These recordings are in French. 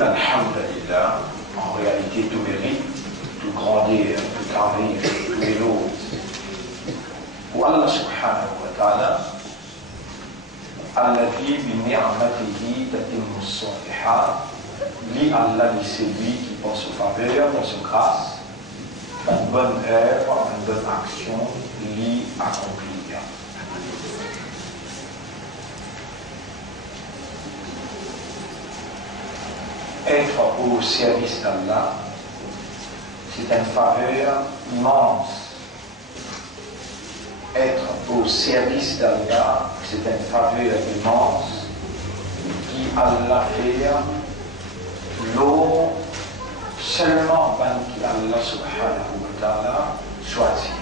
Alhamdulillah, en réalité tout mérite, tout grandeur, tout tarif, tout éloge. Ou Allah subhanahu wa ta'ala, Alladhi bi ni'matihi tatimmu s-salihat, li Allah, c'est lui qui par sa faveur, par sa grâce, une bonne œuvre, une bonne action, lui accomplir. Être au service d'Allah, c'est une faveur immense. Être au service d'Allah, c'est une faveur immense qui Allah fait l'eau seulement quand Allah subhanahu wa ta'ala choisit.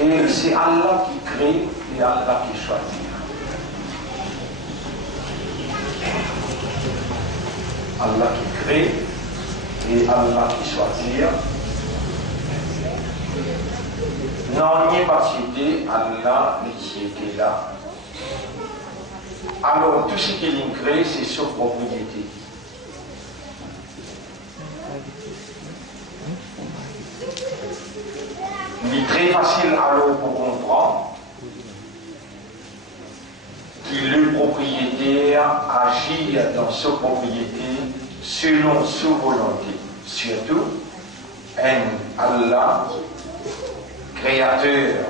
Et c'est Allah qui crée et Allah qui choisit. Allah qui crée et Allah qui choisit. Non, il n'y a pas cité Allah, mais qui était là. Alors, tout ce qu'il crée, c'est sa propriété. Il est très facile alors pour comprendre qu'il le propriétaire agit dans sa propriété selon sa volonté. Surtout, un Allah, créateur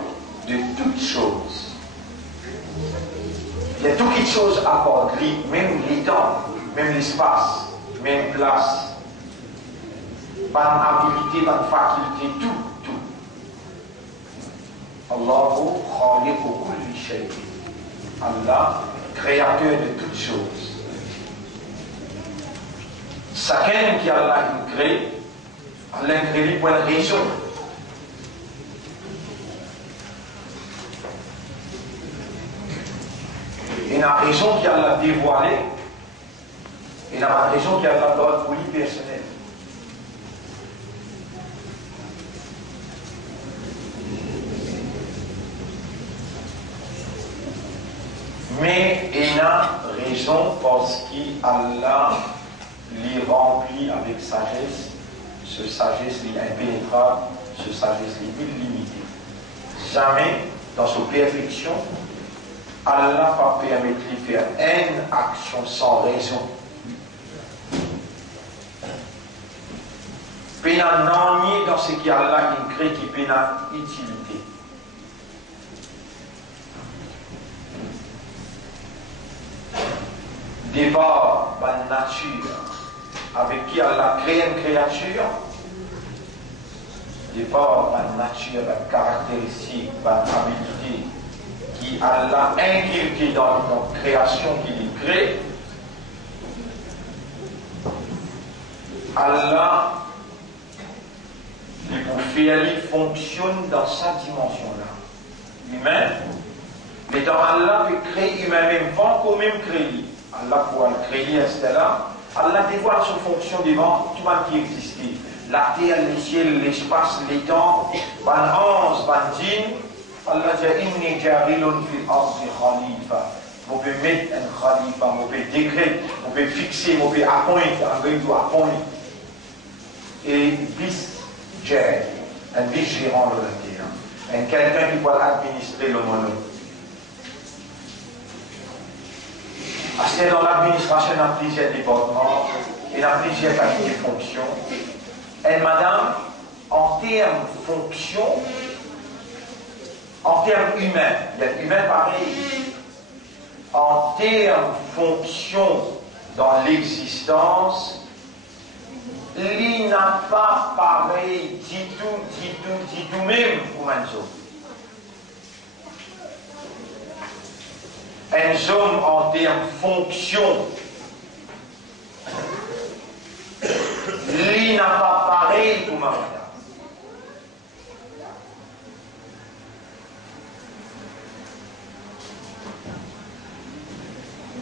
de toutes choses. Il y a toutes les choses à part de lui, même les temps, même l'espace, même place, bonne habilité, bonne faculté, tout. Allahu khaliqu kulli shay. Allah, créateur de toutes choses. Chacun qui Allah crée, Allah crée pour une raison. Il y a une raison qui Allah dévoilée, et il y a une raison qui Allah donne pour lui personnel. Mais il y a raison parce qu'Allah les remplit avec sagesse, ce sagesse est impénétrable, ce sagesse est illimitée. Jamais dans sa perfection, Allah va permettre de faire une action sans raison. Il y a un dans ce qu'Allah crée qui peut avoir utilité. D'abord, la nature, avec qui Allah crée une créature, d'abord, la nature, la caractéristique, la habilité, qui Allah inculqué dans notre création qu'il crée, Allah, il pour faire, il fonctionne dans sa dimension-là. Lui-même, mais dans Allah, il crée lui-même, pas qu'on même crée. Allah pour le créer, etc. Allah dévoile sa fonction devant tout le monde qui existait. La terre, les ciels, l'espace, les temps, ban ange, ban djinn. Allah dit inni jarilun fil ardi khalifa. Vous pouvez mettre un khalifa, vous pouvez décréter, vous pouvez fixer, vous pouvez appointer, un gars doit appointer. Et vice-gère, un vice-gérant de la terre, un quelqu'un qui va administrer le monde. Parce que dans l'administration, il y a plusieurs départements, il y a plusieurs qualités de fonctions. Et madame, en termes de fonction, en termes humains, il y a humain pareil. En termes de fonction dans l'existence, il n'a pas pareil du tout même pour un homme. Un homme en termes de fonction, il n'a pas pareil pour ma madame.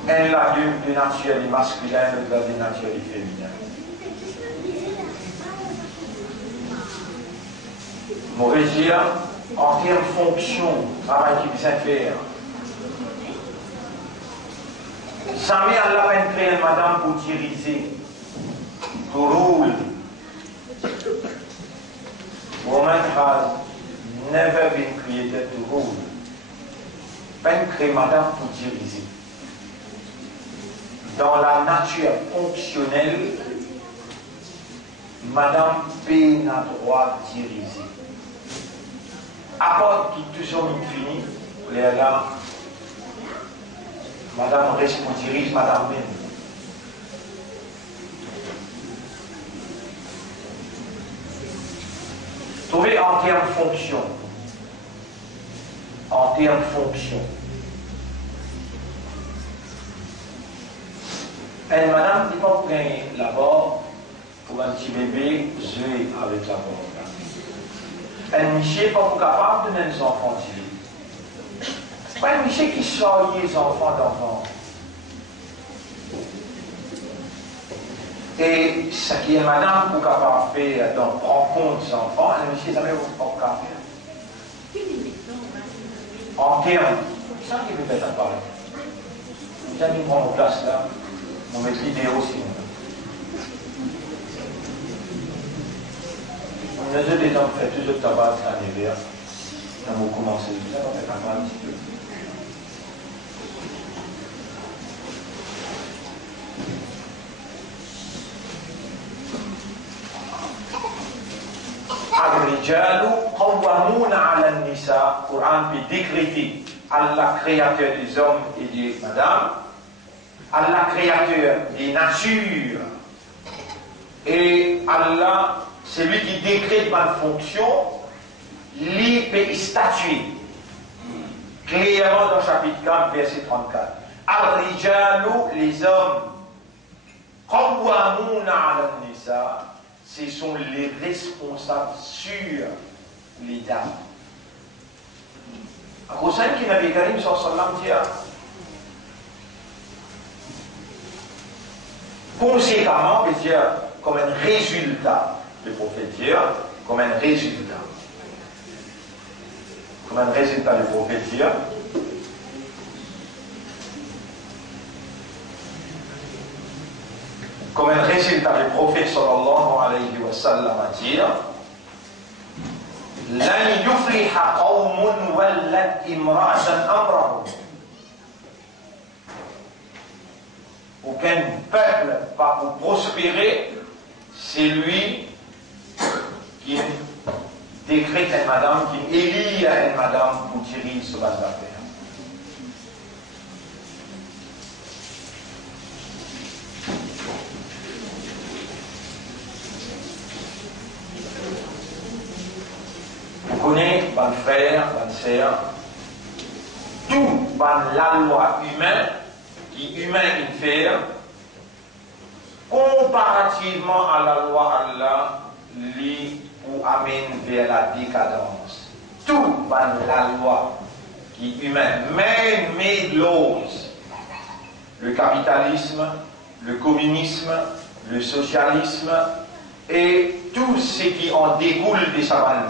Elle a de nature masculine, elle a de nature féminine. Mauvais dire, en termes de fonction, travail qu'il vient faire. Jamais Allah va créer une madame pour diriger, pour rouler. Woman has never been created to rule. Pas créer madame pour diriger. Dans la nature fonctionnelle, madame P n'a droit de diriger. À part qui toujours infini, là, madame reste pour diriger, madame même. Trouvez en termes de fonction. En termes de fonction. Et madame ne peut pas gagner là-bas pour un petit bébé jouer avec la bord. Un monsieur n'est pas capable de donner des enfants tirer. Ce n'est pas un monsieur qui sort les enfants d'enfants. Et ce qui est madame pour capable de faire, donc prendre compte des enfants, un monsieur jamais pas capable de faire. En termes, c'est ça qui peut être apparu. Vous allez prendre place là. On va mettre l'idée aussi. On a des gens qui font toujours tabac en hiver. On va commencer. On va faire un petit peu. الرجال قوامون على النساء. Coran peut décréter Allah créateur des hommes et des madames. Allah créateur des natures et Allah, celui qui décrète ma fonction, lui peut statuer clairement dans chapitre 4, verset 34. Al-Rijalu, les hommes, Qawwamuna ala nisa, ce sont les responsables sur les dames. À cause de qui Nabi Karim sallallahu alayhi wa sallam dit, conséquemment, on peut dire comme un résultat, le prophète dit, comme un résultat. Comme un résultat, le prophète dit, comme un résultat, le prophète sallallahu alayhi wa sallam a dit, لن يفلح قوم ولت امرأة أمرهم. Aucun peuple va pour prospérer, c'est lui qui décrète une madame, qui élit une madame pour diriger sur les affaires. Vous connaissez, van frère, van sœur, tout la loi humaine, qui humain in faire, comparativement à la loi Allah, li ou amène vers la décadence. Tout la loi qui humaine, même made laws, le capitalisme, le communisme, le socialisme et tout ce qui en découle de sa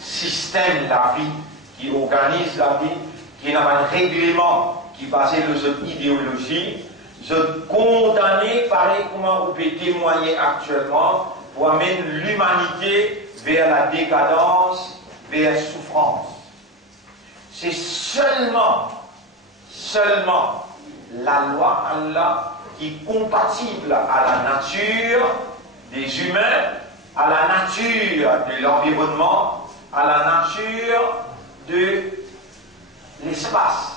système de la vie, qui organise la vie, qui n'a un règlement qui basé sur cette idéologie, je condamné pareil comment vous pouvez témoigner actuellement pour amener l'humanité vers la décadence, vers la souffrance. C'est seulement la loi Allah qui est compatible à la nature des humains, à la nature de l'environnement, à la nature de l'espace.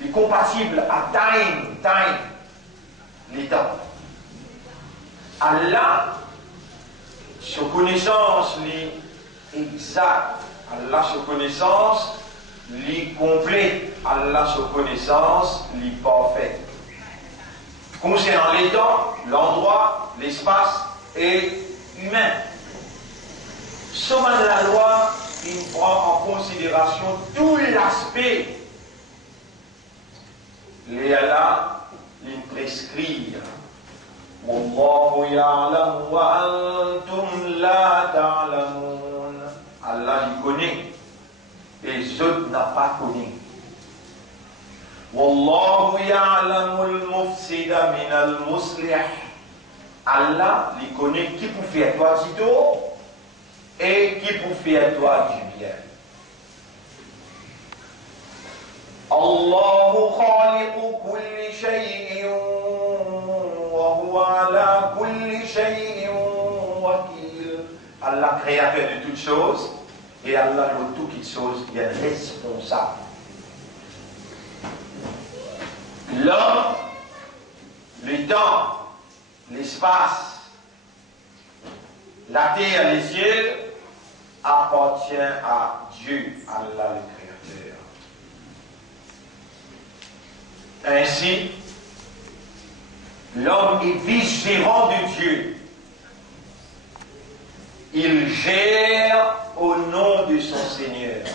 Il est compatible à time, les temps. Allah, sa connaissance est exacte. Allah, sa connaissance est complète. Allah, sa connaissance est parfaite. Concernant les temps, l'endroit, l'espace et humain. Selon la loi, il prend en considération tout l'aspect. Les Allah, il prescrit. Wallahu ya'lamu wa antum la ta'lamun. Allah il connaît et les autres n'ont pas connu. Wallahu ya'lamu al-mufsida min al-muslih. Allah il connaît qui peut faire toi du tort et qui peut faire toi du bien. Allahu khaliqu kulli shay'in wa huwa ala kulli shay'in wakil. Allah créateur de toutes choses et Allah de toutes choses il est responsable. L'homme, le temps, l'espace, la terre, les cieux appartient à Dieu, Allah le Créateur. Ainsi, l'homme est vice-gérant de Dieu. Il gère au nom de son Seigneur.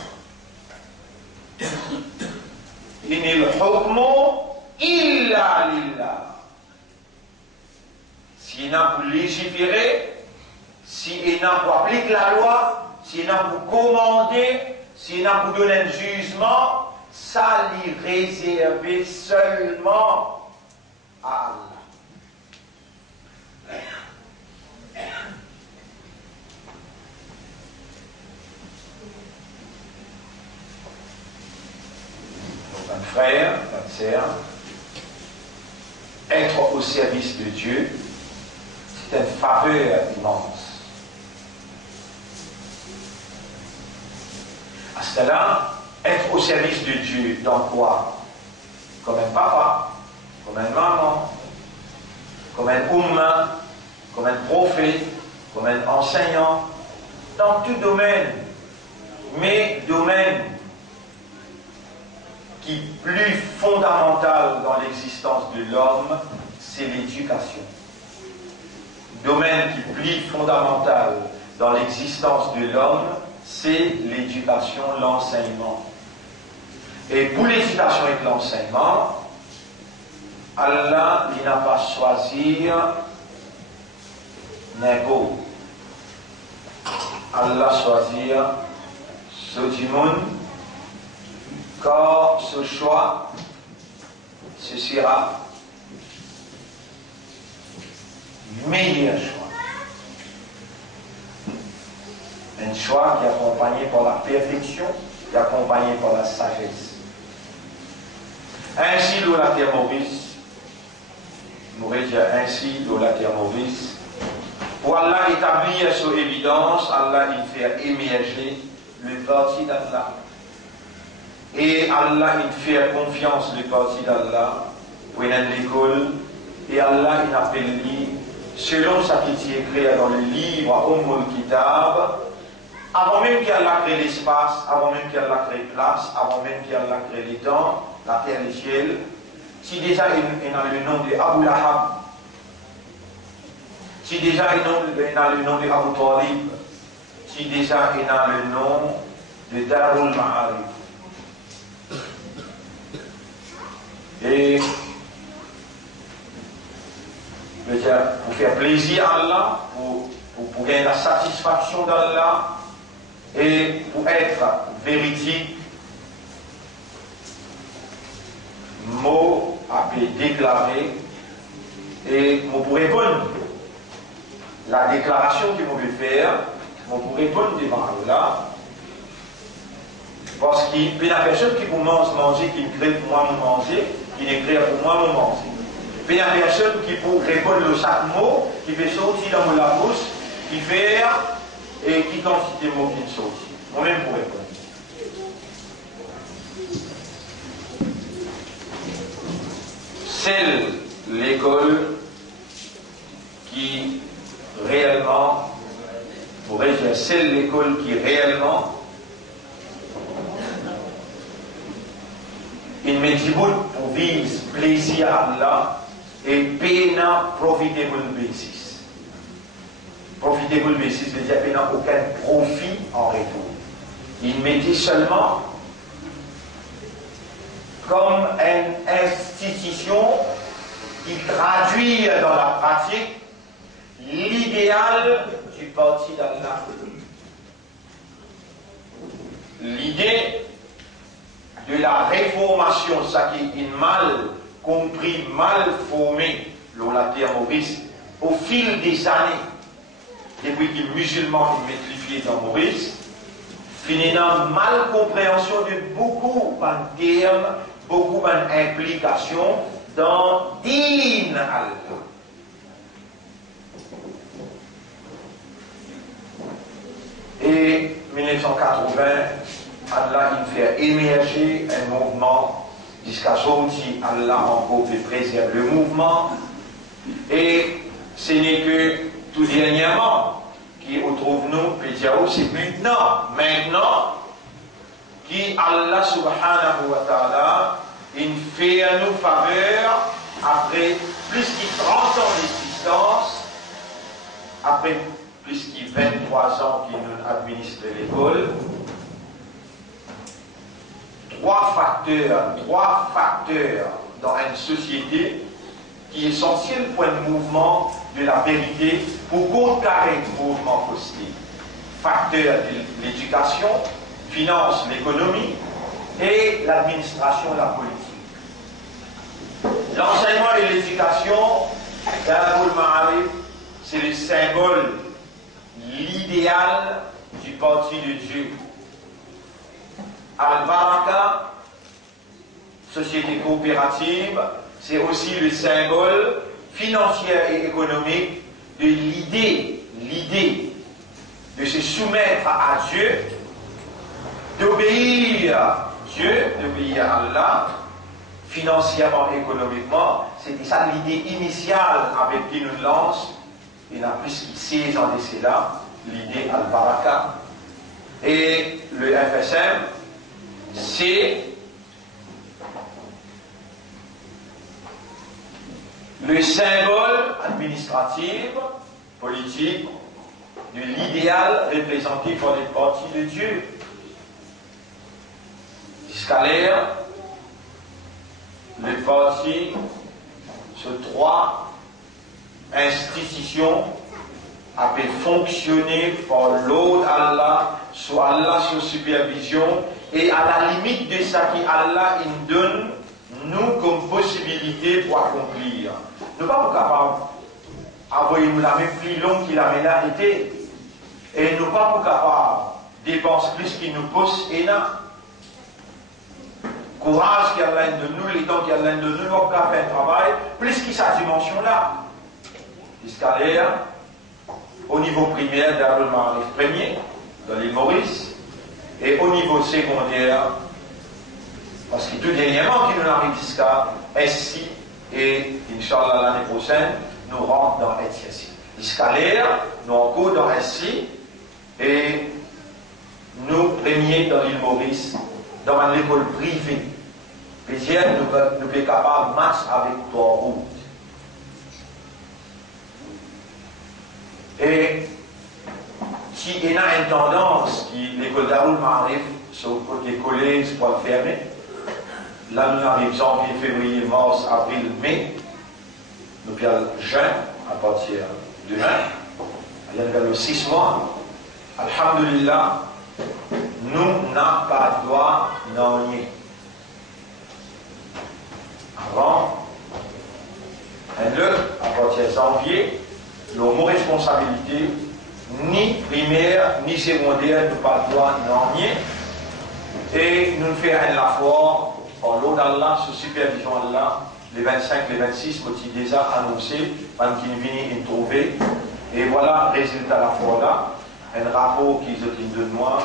Inil hukmu illa lillah. S'il n'a pour légiférer, s'il n'a pour appliquer la loi, s'il n'a pour commander, s'il n'a pour donner un jugement, ça l'est réservé seulement à Allah. Donc un frère, une sœur, être au service de Dieu, c'est une faveur immense. À ce là, être au service de Dieu, dans quoi? Comme un papa, comme une maman, comme un umma, comme un prophète, comme un enseignant, dans tout domaine. Mais domaine qui est plus fondamental dans l'existence de l'homme, c'est l'éducation. Domaine qui est plus fondamental dans l'existence de l'homme, c'est l'éducation, l'enseignement. Et pour l'éducation et l'enseignement, Allah il n'a pas choisi n'importe. Allah choisit ce monde, car ce choix, ce sera le meilleur choix. Un choix qui est accompagné par la perfection, qui est accompagné par la sagesse. Ainsi, l'eau la terre Maurice, nous dire ainsi, l'eau la terre Maurice, pour Allah établir sur évidence, Allah il fait émerger le parti d'Allah. Et Allah il fait confiance le parti d'Allah pour une l'école, et Allah il appelle lui, selon sa qui est écrit dans le livre Ummul Kitab, Avant même qu'Allah crée l'espace, avant même qu'Allah crée place, avant même qu'Allah crée les temps, la terre, les ciels, si déjà il a le nom de Abu Lahab, si déjà il a le nom de Abu Talib, si déjà il a le nom de Darul Ma'arif. Et pour faire plaisir à Allah, pour gagner la satisfaction d'Allah et pour être véridique, mot appelé déclaré, et on pourrait répondre la déclaration que vous vais faire, on pourrait répondre devant Allah, parce qu'il y a des personnes qui vous manger, qui me crée pour moi manger, qui ne crée pour moi manger. Il y a des personnes qui pour répondre à chaque mot, qui fait sortir dans la bouche, qui fait et qui quantité de mots qui sortent. Moi-même pour répondre. C'est l'école qui réellement, pourrais-je dire, c'est l'école qui réellement il met du bout pour vivre plaisir à Allah et pénant profitable basis. Profitable basis veut dire pénant aucun profit en retour. Il mettait seulement comme une institution qui traduit dans la pratique l'idéal du parti d'Allah. L'idée de la réformation, ça qui est mal compris, mal formé, la terre Maurice, au fil des années, depuis que les musulmans sont maîtrisés dans Maurice, finissant mal compréhension de beaucoup de termes, beaucoup d'implications dans Din Allah. Et 1980, Allah il fait émerger un mouvement jusqu'à aujourd'hui, Allah encore fait préserver le mouvement. Et ce n'est que tout dernièrement qui retrouve-nous, c'est maintenant, qui Allah subhanahu wa ta'ala, il fait à nous faveur, après plus de 30 ans d'existence, après plus de 23 ans qu'il nous administre l'école, trois facteurs dans une société qui est essentiel pour un mouvement de la vérité pour contrecarrer le mouvement positif. Facteur de l'éducation, finance, l'économie et l'administration, la politique. L'enseignement et l'éducation, Darul Ma'arif, c'est le symbole, l'idéal du parti de Dieu. Al-Baraka, société coopérative, c'est aussi le symbole financier et économique de l'idée de se soumettre à Dieu, d'obéir à Dieu, d'obéir à Allah, financièrement et économiquement. C'était ça l'idée initiale avec qui nous lance, il y a plus de 16 ans de cela, l'idée Al-Baraka. Et le FSM, c'est le symbole administratif, politique, de l'idéal représenté par les partis de Dieu. Jusqu'à l'ère, les partis, sur trois institutions, avaient fonctionné par l'ordre Allah, sous Allah, sous supervision, et à la limite de ça qu'Allah nous donne, nous comme possibilité pour accomplir. Nous ne sommes pas capables d'avoir la même plus longue qu'il a été, et nous ne sommes pas capables de dépenser plus qu'il nous pousse et là. Courage qu'il y a de nous, les temps qu'il y a de nous, nous avons faire un travail, plus qu'il cette dimension-là. Jusqu'à l'ère, au niveau primaire, Darul Ma'arif premier, dans l'île Maurice, et au niveau secondaire, parce que tout dernièrement, qui nous arrive jusqu'à SI, et Inch'Allah l'année prochaine, nous rentrons dans SI. Jusqu'à l'ère, nous en cours dans SI, et nous premiers dans l'île Maurice, dans l'école privée. Plusieurs nous sommes capables de marcher avec 3 routes. Et si il y a une tendance, qui l'école d'Aroul m'arrive, sur le côté collège, pour le fermer, là nous arrivons janvier, février, mars, avril, mai, nous avons juin, à partir de juin, il y a le 6 mois, alhamdulillah, nous n'avons pas de droit non rien. Avant, à partir de janvier, nos responsabilités, ni primaire, ni secondaire, nous pas de droit non rien. Et nous faisons un effort, en l'eau d'Allah, sous supervision d'Allah, les 25, les 26, nous avons déjà annoncé, quand ils viennent nous trouver. Et voilà, résultat de l'effort là, un rapport qu'ils ont donné de moi,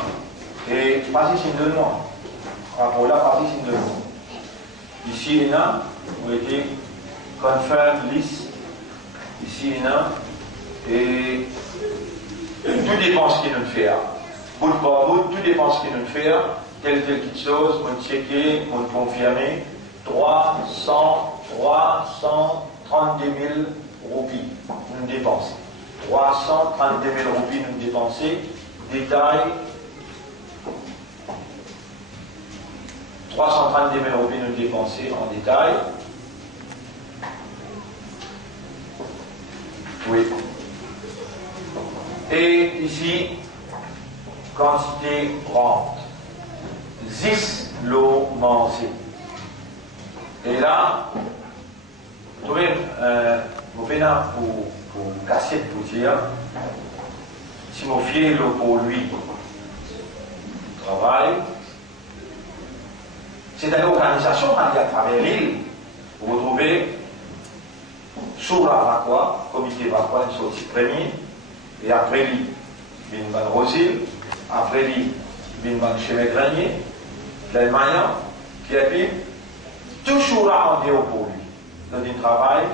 et pas ici de moi. Rapport là, pas ici de moi. Ici, il y a, vous été confirmed list. Ici, il y a, et tout dépend ce qu'il nous fait. Bout par bout, tout dépend ce qu'il nous fait. Telle petite chose, on checker, on confirmer. 332 000 roupies nous dépensons. 332 000 roupies nous dépensons. Détail. 332 000 roupies nous dépensés en détail. Oui. Et ici, quantité rente. 10 lots mangés. Et là, vous trouvez, vous venez pour casser pour dire, si vous fiez l'eau pour lui, travail, c'est une organisation qui est à travers l'île. Vous retrouvez sur la Vacqua, comité Vacqua, une sortie premier, et après lui, Binban Rosil, après lui, Binban Chemet Granier, l'Allemagne, Pierre-Pip, toujours à rendez-vous pour lui. Dans un travail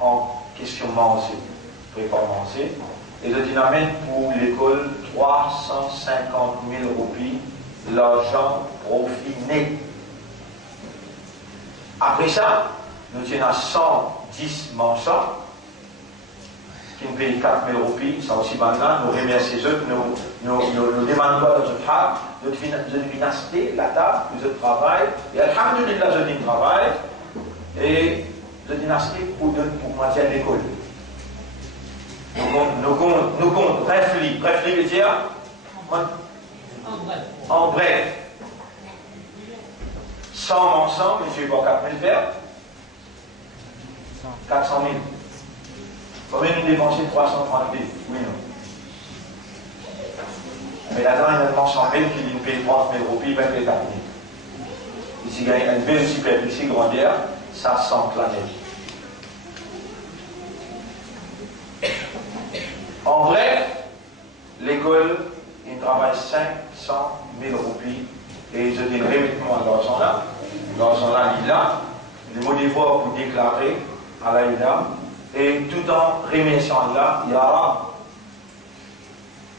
en question manger, prépa manger, et le dynamite pour l'école 350 000 roupies, l'argent profit net. Après ça, nous tenons 110 manchats qui nous payent 4 000 roupies, ça aussi maintenant, nous remercions eux, nous demandons dans notre travail, notre dynastie, la table, notre travail, et alhamdulillah, je travail, et la dynastie pour maintenir l'école. Nous comptons, bref, veut dire, en bref, 100 ensemble, monsieur, pour 4 000 verres, 400 000. Combien nous dépensons 330 000? Oui, non. Mais là-dedans, il y a un mention qui nous paye 30 000 roupies, 24 000. Ici, il y a une belle superficie grandeur, ça sent la neige. En vrai, l'école, il travaille 500 000 roupies et je dis remettez-moi l'argent là. L'argent là, il est là. Le mot d'effort pour déclarer à l'Aïda. Et tout en remerciant là, il y aura.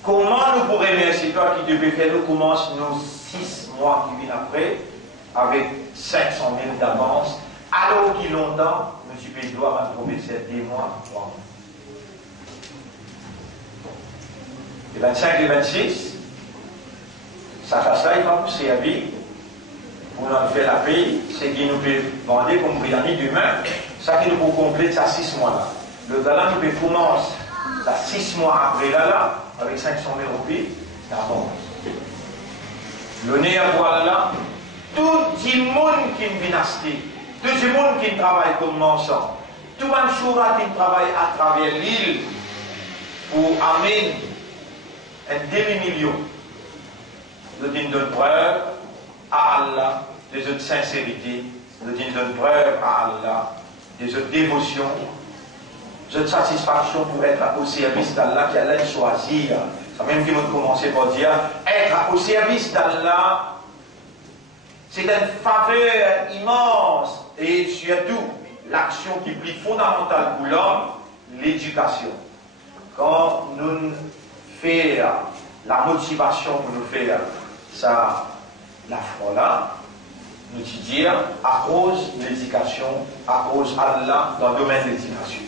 Comment nous pourrons remercier toi qui devais faire, nous commençons nos 6 mois qui viennent après avec 500 000 d'avance. Alors qu'il longtemps, M. Pédois va trouver ces 2 mois, 3 mois. Les 25 et 26, ça casse là, il va pousser à vie. Pour en faire la paye, c'est qu'il nous peut vendre comme Briani demain, ça qui nous peut compléter ça 6 mois là. Le gars nous peut commencer ça 6 mois après là, avec 500 000 roupies, d'abord. Le nez à voir là, tout le monde qui est dynastie, tout le monde qui travaille comme menchant, tout le monde qui travaille à travers l'île pour amener un demi-million de dînes de preuve à Allah, des autres sincérité, de dînes de preuve à Allah, des autres dévotions, des autres satisfaction pour être au service d'Allah qui allait choisir. C'est même qui nous commencer par dire, être au service d'Allah, c'est une faveur immense et surtout l'action qui est plus fondamentale pour l'homme, l'éducation. Quand nous faisons la motivation pour nous faire ça, la foi là, nous dire à cause de l'éducation, à cause d'Allah dans le domaine de l'éducation.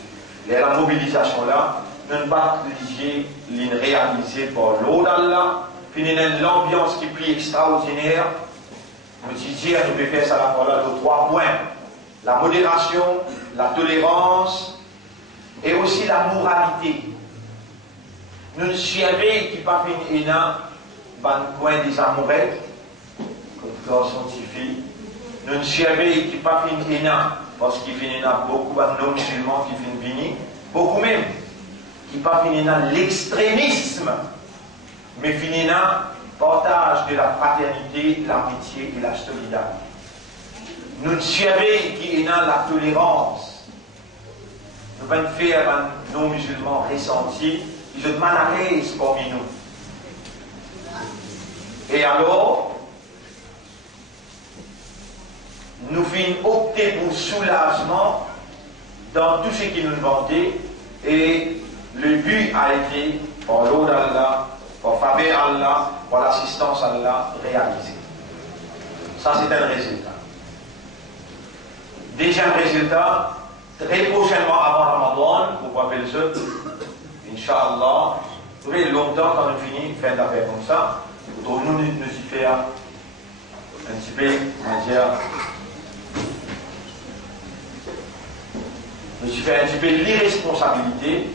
La mobilisation là, nous ne pas obligés de réaliser par l'eau d'Allah, puis nous avons l'ambiance qui est plus extraordinaire. Nous dire, nous pouvons faire ça la foi là de 3 points. La modération, la tolérance et aussi la moralité. Nous ne savons qui pas fini dans le coin des amourettes, comme garçon filles. Nous ne savons qui pas fini parce qu'il finit beaucoup de nos musulmans qui finissent venir, beaucoup même qui pas fini dans l'extrémisme, mais finit dans le partage de la fraternité, l'amitié et la solidarité. Nous ne savons qui est dans la tolérance. Nous allons faire nos musulmans ressentis, ils ont mal à l'aise parmi nous. Et alors, nous finissons opter pour soulagement dans tout ce qui nous vendait, et le but a été, par l'eau d'Allah, par faveur Allah, par l'assistance Allah, réalisé. Ça, c'est un résultat. Deuxième résultat, très prochainement avant Ramadan, vous voyez les autres, Inch'Allah, vous voyez, longtemps quand on finit, fin d'affaires comme ça, pour nous y faire un petit peu, on va dire, nous y faire un petit peu l'irresponsabilité,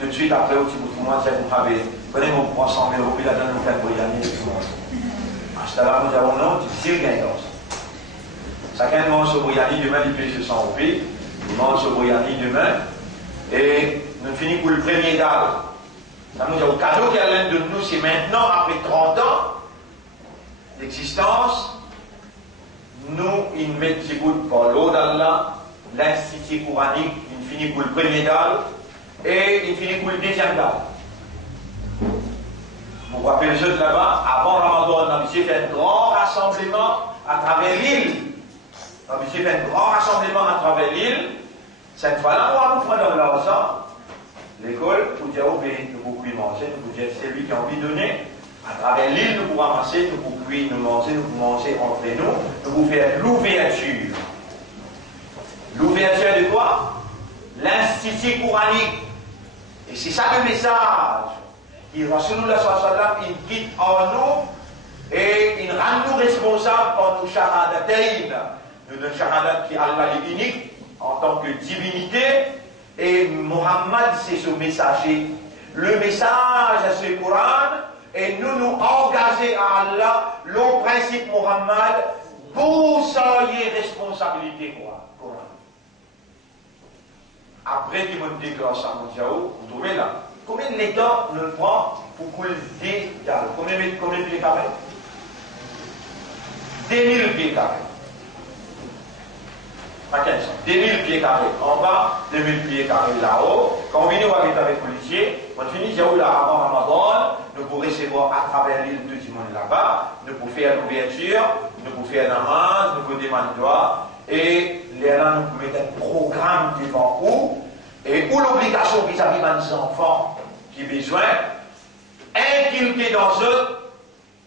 tout de suite après, au petit bout de moi, c'est vous avez, prenez mon 300 000 euros, là-dedans, nous faisons briller tout le monde. À ce là nous avons non, difficile gagnant. Chacun mange ce brouillani demain, il peut se sentir, il mange ce brouillani demain, et nous finissons pour le premier dalle. Ça nous dit, au cadeau qu'il y a l'un de nous, c'est maintenant, après 30 ans d'existence, nous, il met petit bout par l'eau d'Allah, l'institut coranique, il finit pour le premier dalle, et il finit pour le deuxième dalle. Vous vous rappelez les jeux là-bas, avant Ramadan, on a fait un grand rassemblement à travers l'île. On a fait un grand rassemblement à travers l'île. Cette fois-là, on va vous prendre l'argent, l'école, pour dire au pays, nous pouvons manger, nous pouvons dire c'est lui qui a envie de donner. À travers l'île, nous pouvons ramasser, nous pouvons nous manger entre nous, nous pouvons faire l'ouverture. L'ouverture de quoi? L'institut coranique. Et c'est ça le message. Il Rasulullah sallallahu il guide en nous et il rend nous responsables pour nos shahadatayn. Nous donnons shahadat qui Allah est unique en tant que divinité, et Mohammed c'est ce messager. Le message à ce Coran, et nous nous engager à Allah, le principe Mohammed, pour ça y est responsabilité quoi. Après qu'il me déclare ça, vous trouvez là, combien de temps nous prend pour couler des dalles? Combien de pieds carrés? 2000 pieds carrés. Pas 1500. 2000 pieds carrés en bas, 2000 pieds carrés là-haut. Quand on vient nous avec les policiers, on finit là avant Ramadan, nous pouvons recevoir à travers l'île tout le monde là-bas, nous pouvons faire l'ouverture, nous pouvons faire namaz, nous pouvons demander droit, et là nous pouvons mettre un programme devant vous, et où l'obligation vis-à-vis des enfants qui ont besoin, inculquer dans eux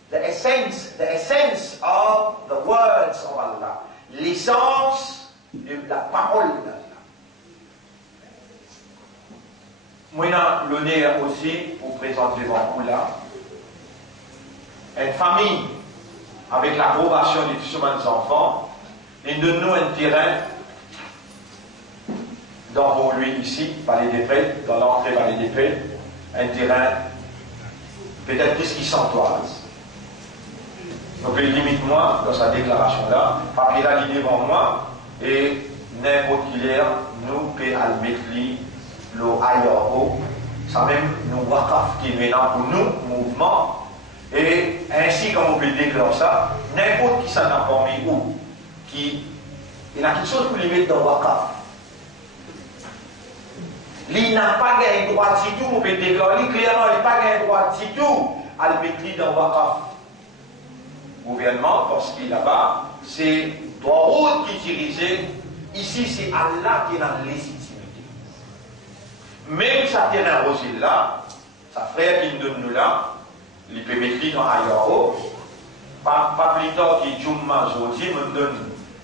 the essence of the words of Allah, l'essence de la parole d'Allah. Moi, j'ai l'honneur aussi pour présenter devant vous là une famille avec l'approbation des des enfants, et de nous un terrain dans vos lieux ici, Palais des Prés, dans l'entrée Palais des Prés, un terrain peut-être plus qui s'entoise. Donc il limite moi dans sa déclaration là, papier là il est devant moi, et n'importe qui l'air, nous peut mettre le ailleurs, ça même nous wakaf qui est maintenant pour nous, mouvement, et ainsi comme on peut déclarer ça, n'importe qui s'en a parmi où, qui il y a quelque chose pour lui mettre dans wakaf. Il n'a pas gagné droit du tout, on peut déclarer clairement, il n'a pas gagné droit du tout à le mettre dans wakaf. Gouvernement, parce qu'il là-bas, c'est droit qui dirige. Ici, c'est Allah qui est dans légitimité. Même sa terrain rosé là, sa frère qui nous donne nous là, il peut mettre dans ailleurs. Pas plus tard qu'il Jumma Jodi me donne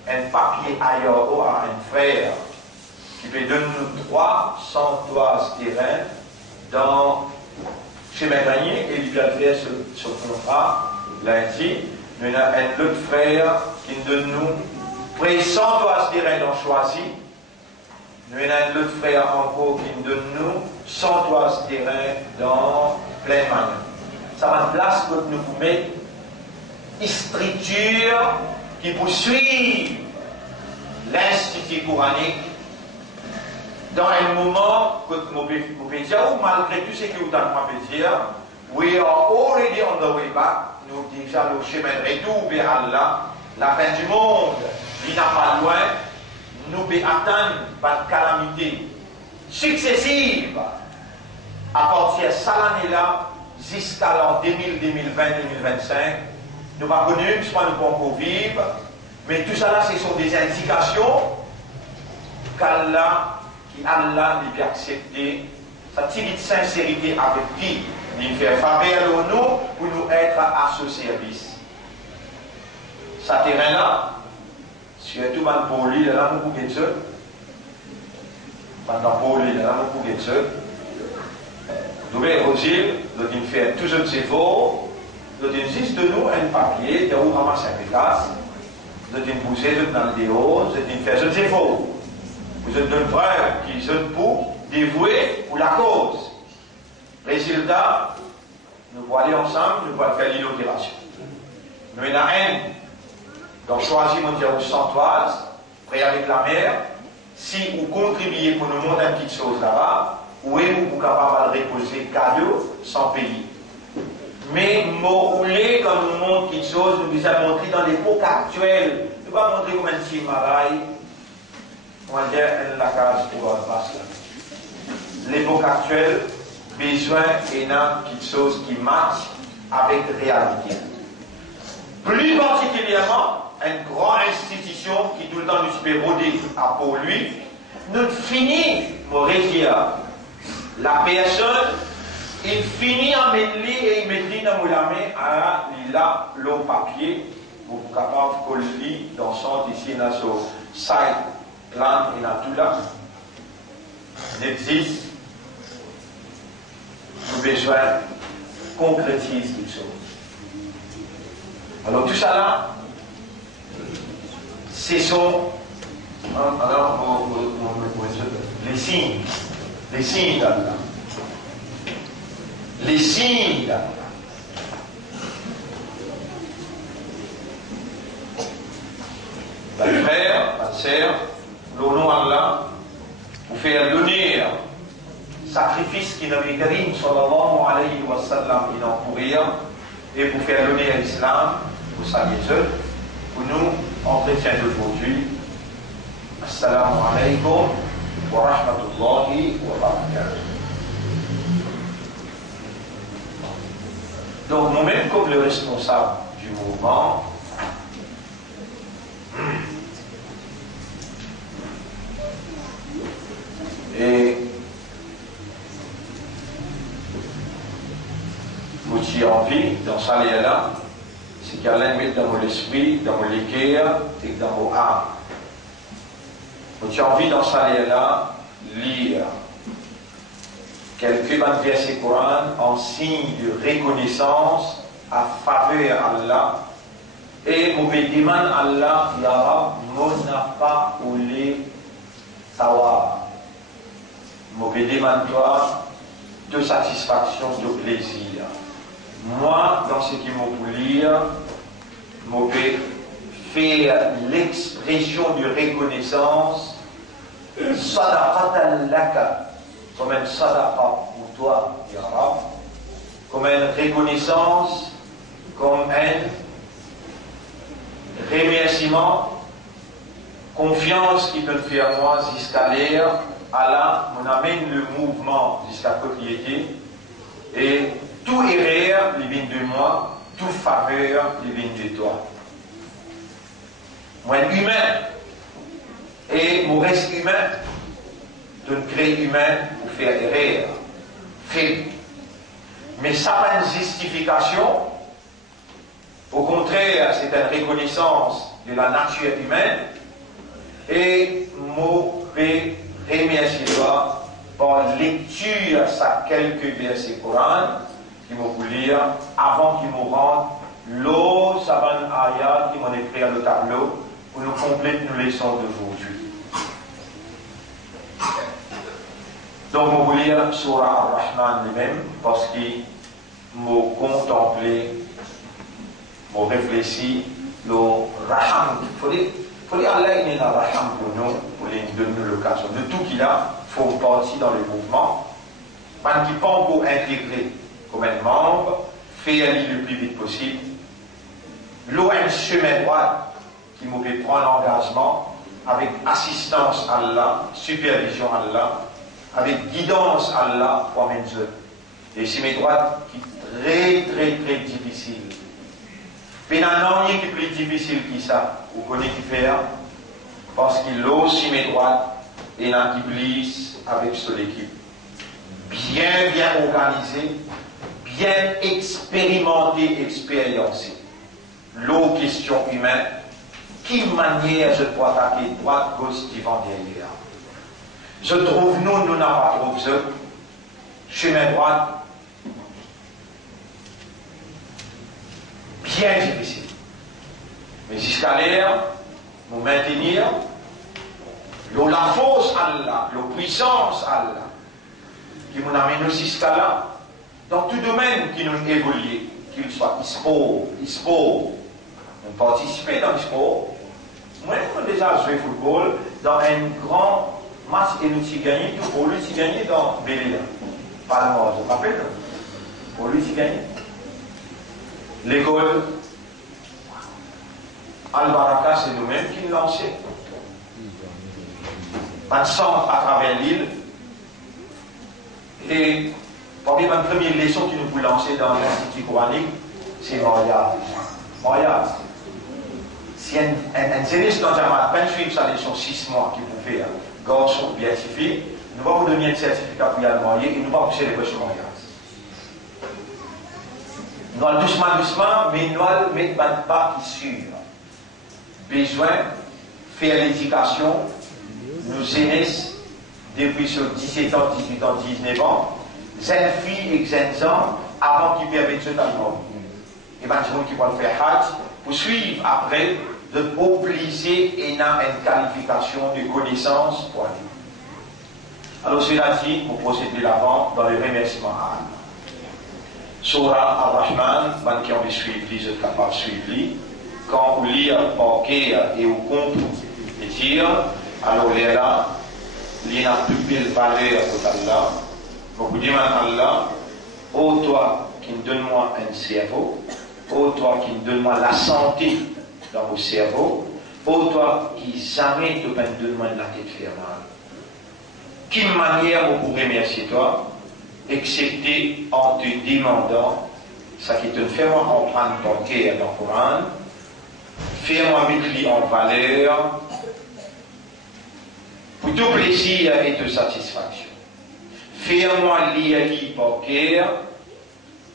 un papier ailleurs à un frère qui peut donner nous 300 toises terrain dans chez Mégranier et il vient faire ce contrat lundi. Nous avons un autre frère qui nous donne nous 100 toises terrain dans Choisy. Nous avons un autre frère encore qui nous donne nous 100 toises terrain dans Plaine-Magnon. Ça va une place que nous vous mettons une structure qui poursuit l'institut coranique dans un moment que nous pouvons dire, malgré tout ce que vous avez dire, we are already on the way back. Nous déjà le chemin de retour vers Allah, la fin du monde, il n'a pas loin, nous pouvons atteindre par calamité successive à partir de cette année-là jusqu'à l'an 2000, 2020, 2025. Nous n'avons pas connu, nous ne pouvons pas vivre, mais tout ça là, ce sont des indications qu'Allah peut accepter sa petite sincérité avec qui il fait faveur nous pour nous être à ce service. Ce terrain-là, surtout dans le poli, là, nous pouvons être pendant le poli, là, nous pouvons être nous devons aussi, nous devons faire tout ce qui est faux, nous devons juste de nous un papier, de où ramasser un pétasse, nous devons pousser dans le déo, nous devons faire ce qui est faux. Vous êtes une preuve qui sont pour dévouer pour la cause. Résultat, nous pouvons aller ensemble, nous pouvons faire l'inauguration. Nous avons un, donc choisir mon dire 100 toises, prêt avec la mer. Si vous contribuez pour nous montrer une petite chose là-bas, ou vous capable de reposer cadeau sans payer. Mais nous voulons, quand nous montrons quelque chose, nous devons montrer dans l'époque actuelle. Nous ne pouvons pas montrer comme un petit maraille. On va dire la case pour la passe là. L'époque actuelle, besoin et n'a quelque chose qui match avec la réalité. Plus particulièrement, une grande institution qui tout le temps nous peut rôder à pour lui, nous finit, je dire, la personne, il finit à mettre et il met dans la main à là, le papier, pour être capable de le lire dans son ici, dans son site, plan et dans tout là. N'existe. Nous avons besoin de concrétiser quelque chose. Alors tout ça là, ce sont les signes d'Allah. Les signes d'Allah. Les frères, les sœurs, l'honneur Allah, vous faire donner sacrifice qui Nabi Karim sallallahu alayhi wa sallam il en courir et pour faire donner à l'islam, vous saviez seul, pour nous, entretien d'aujourd'hui. Assalamu alaikum wa rahmatullahi wa barakatuh. Donc, nous-mêmes, comme le responsable du mouvement, et vous avez envie, dans ça là, c'est qu'Allah met dans mon esprit, dans mon cœur et dans mon âme. Vous avez envie, dans ça là, lire quelques versets Coran en signe de reconnaissance à faveur d'Allah. Et vous me demandez Allah, Ya Rab, mon n'a pas oulé savoir. Vous me demandez toi de satisfaction, de plaisir. Moi, dans ce qui m'a lire, je vais faire l'expression de reconnaissance, sadaqatan laka, comme une sadaqa pour toi, Ya Rab, comme une reconnaissance, comme un remerciement, confiance qui peut faire moi jusqu'à l'air, Allah, on amène le mouvement jusqu'à propriété, et tout erreur, il vient de moi, tout faveur, il vient de toi. Moi, humain, et mon reste humain, de créer humain pour faire erreur. Fait. mais ça pas une justification. Au contraire, c'est une reconnaissance de la nature humaine. Et moi, remercie toi par lecture de quelques versets Coran qui m'ont lire avant qu'ils me rendent l'eau, saban ayat qui m'ont écrit à le tableau pour nous compléter nos leçons d'aujourd'hui. Donc, je vais lire Surah Ar-Rahman lui-même parce qu'il m'a contemplé, m'a réfléchi, le Raham. Il faut dire Allah il est un Raham pour nous, pour les donner l'occasion. De tout qu'il a, il faut partir dans le mouvement. Même qui pas encore intégré comme un membre, faire le plus vite possible. L'eau est un chemin droit qui m'a fait prendre l'engagement avec assistance à Allah, supervision à Allah, avec guidance à Allah pour mes œuvres. Et c'est mes droits qui sont très difficiles. Mais il y a rien qui est plus difficile que ça, vous connaissez qui faire, parce qu'il a aussi mes droits et un Iblis avec son équipe. Bien organisé, bien expérimenté, expériencé. L'eau question humaine, quelle manière je dois attaquer droite, gauche, devant, derrière. Je trouve nous n'avons pas trouvé ça. Chemin droit, bien difficile. Mais jusqu'à l'air, nous maintenir la force Allah, la puissance Allah, qui nous amène jusqu'à là, dans tout domaine qui nous évolue, qu'il soit sport, on participe dans le sport. Moi, j'ai déjà joué au football dans un grand match et nous avons gagné, pour lui, nous gagné dans Bélia. Pas le mort, je me rappelle. Pour lui, nous gagné. L'école, Al-Baraka, c'est nous-mêmes qui nous lançons. Un centre à travers l'île. Et parmi ma première leçon qui nous peut lancer dans l'Institut coranique, c'est mariage. Mariage. Si un zéliste dans Jamaat peine suivre sa leçon 6 mois qu'il peut faire, garçon bien fille, nous allons vous donner un certificat pour y aller marier et nous allons vous célébrer ce mariage. Nous allons doucement, mais nous allons mettre pas qui sûr. Besoin de faire l'éducation, nous aînés, depuis sur 17 ans, 18 ans, 19 ans, jeunes filles et jeunes hommes, avant qu'ils permettent ce temps. Et maintenant, qui vont faire hâte, pour suivre après, de obliger et dans une qualification de connaissance pour aller. Alors, cela dit, pour procéder l'avant dans le remerciement à Allah. Surah Ar-Rahman, qui ont suivi, je suis capable de suivre. Quand vous lisez par cœur et vous comprenez les dire, alors là, il y a une plus belle valeur pour Allah. Donc vous dites à Allah, ô toi qui me donne-moi un cerveau, ô toi qui me donne-moi la santé dans vos cerveaux, ô toi qui jamais te donne-moi la tête faire mal. Quelle manière vous pourrez remercier toi, excepté en te demandant, ça qui te fait moi emprunter ton cœur dans le Coran, fais-moi mettre en valeur, pour tout plaisir et toute satisfaction. Fais-moi lire par cœur,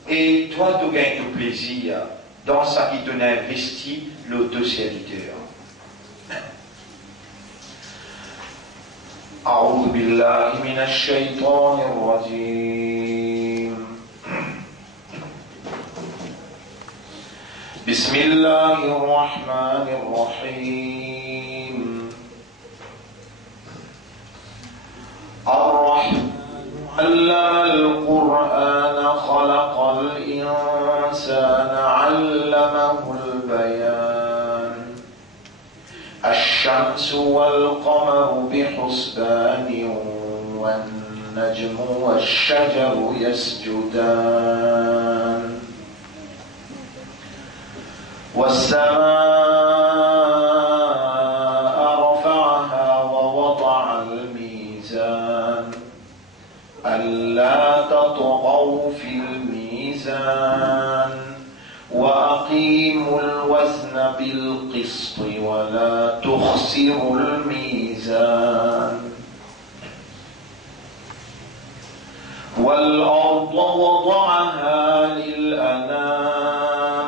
et toi tu gagnes tout plaisir dans ce qui te investi le deux serviteurs. أعوذ بالله من الشيطان الرجيم بسم الله الرحمن الرحيم الرحمن علم القرآن خلق الإنسان علمه البيان الشمس والقمر بحسبان والنجم والشجر يسجدان والسماء رفعها ووضع الميزان ألا تطغوا في الميزان وأقيموا الوزن بالقسط ولا تخسروا الميزان والأرض وضعها للأنام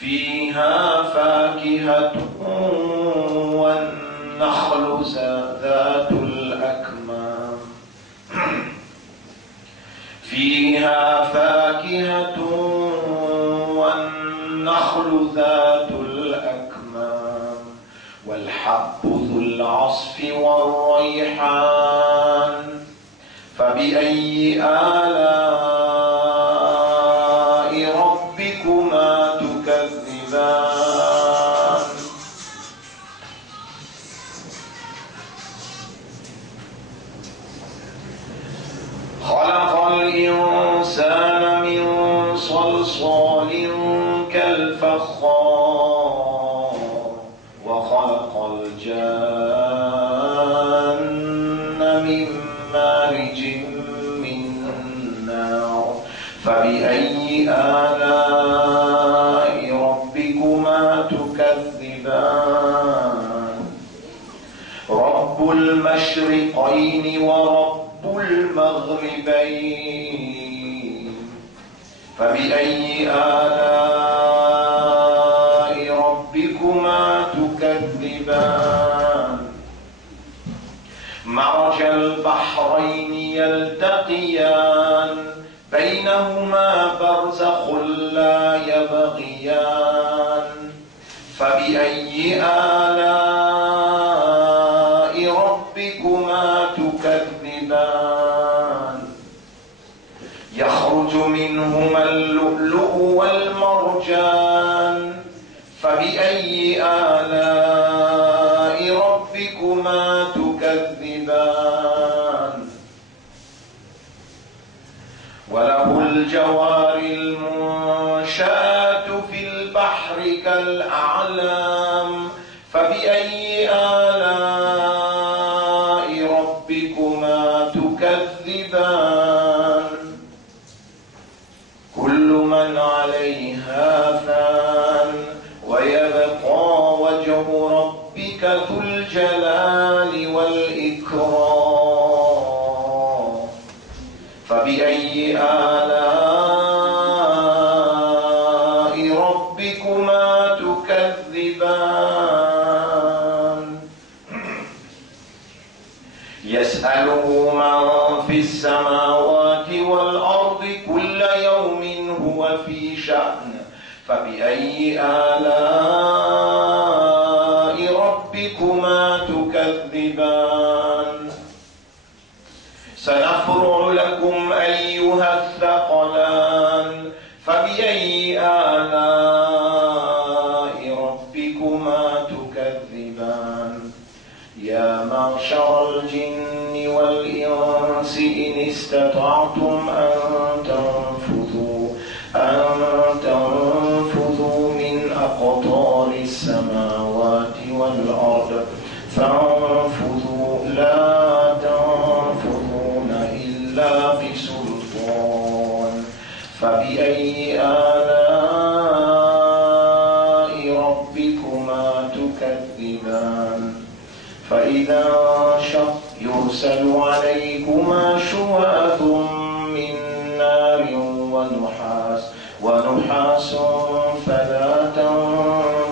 فيها فاكهة والنخل ذات الأكمام فيها فاكهة والنخل ذات الأكمام والحب ذو العصف والريحان فبأي آلاء ربكما تكذبان خلق الإنسان من صلصال كالفخار وخلق الجان من مارج من نار فبأي آلاء ربكما تكذبان رب المشرقين ورب المغربين فبأي آلاء ربكما تكذبان مرج البحرين يلتقيان بينهما برزخ لا يبغيان فبأي آلاء ربكما تكذبان يخرج منهما اللؤلؤ والمرجان فبأي آلاء ربكما تكذبان وله الجوار المنشآت في البحر كالأعلام فبأي آلاء ربكما تكذبان كل من عليها فان ويبقى وجه ربك ذو الجلال والإكرام فبأي آلاء ربكما تكذبان يسأله من في السماوات والأرض كل يوم هو في شأن فبأي آلاء ربكما تكذبان سنفرغ لكم أيها الثقلان فبأي آلاء ربكما تكذبان يا معشر الجن والإنس إن استطعتم أن تنفذوا من أقطار السماوات والأرض فانفذوا لا تنفذون إلا بسلطان فبأي آلاء ربكما تكذبان فإذا انشق يرسل عليكما شواظ من نار ونحاس فلا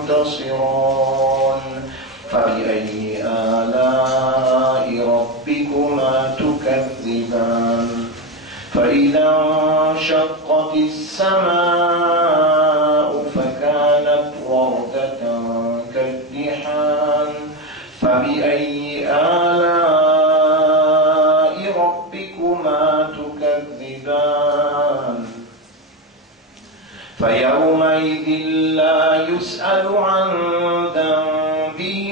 تنتصران فبأي آلاء ربكما تكذبان فإذا انشقت السماء فكانت وردة كالدحان فبأي آلاء ربكما تكذبان فيومئذ لا يسأل عن ذنبه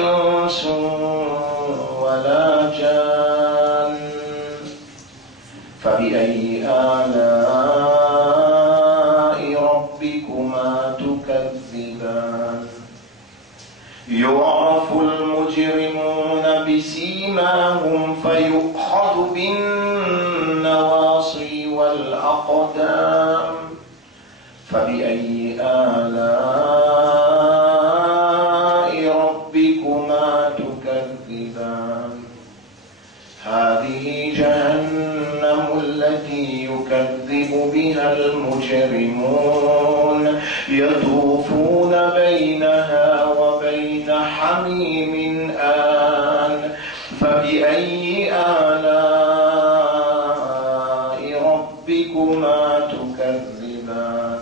إنس ولا جان فبأي آلاء ربكما تكذبان يعرف المجرمون بسيماهم فيؤخذ بالنواصي والأقدام فبأي آلاء ربكما تكذبان هذه جهنم يكذب بها المجرمون يطوفون بينها وبين حميم آن فبأي آلاء ربكما تكذبان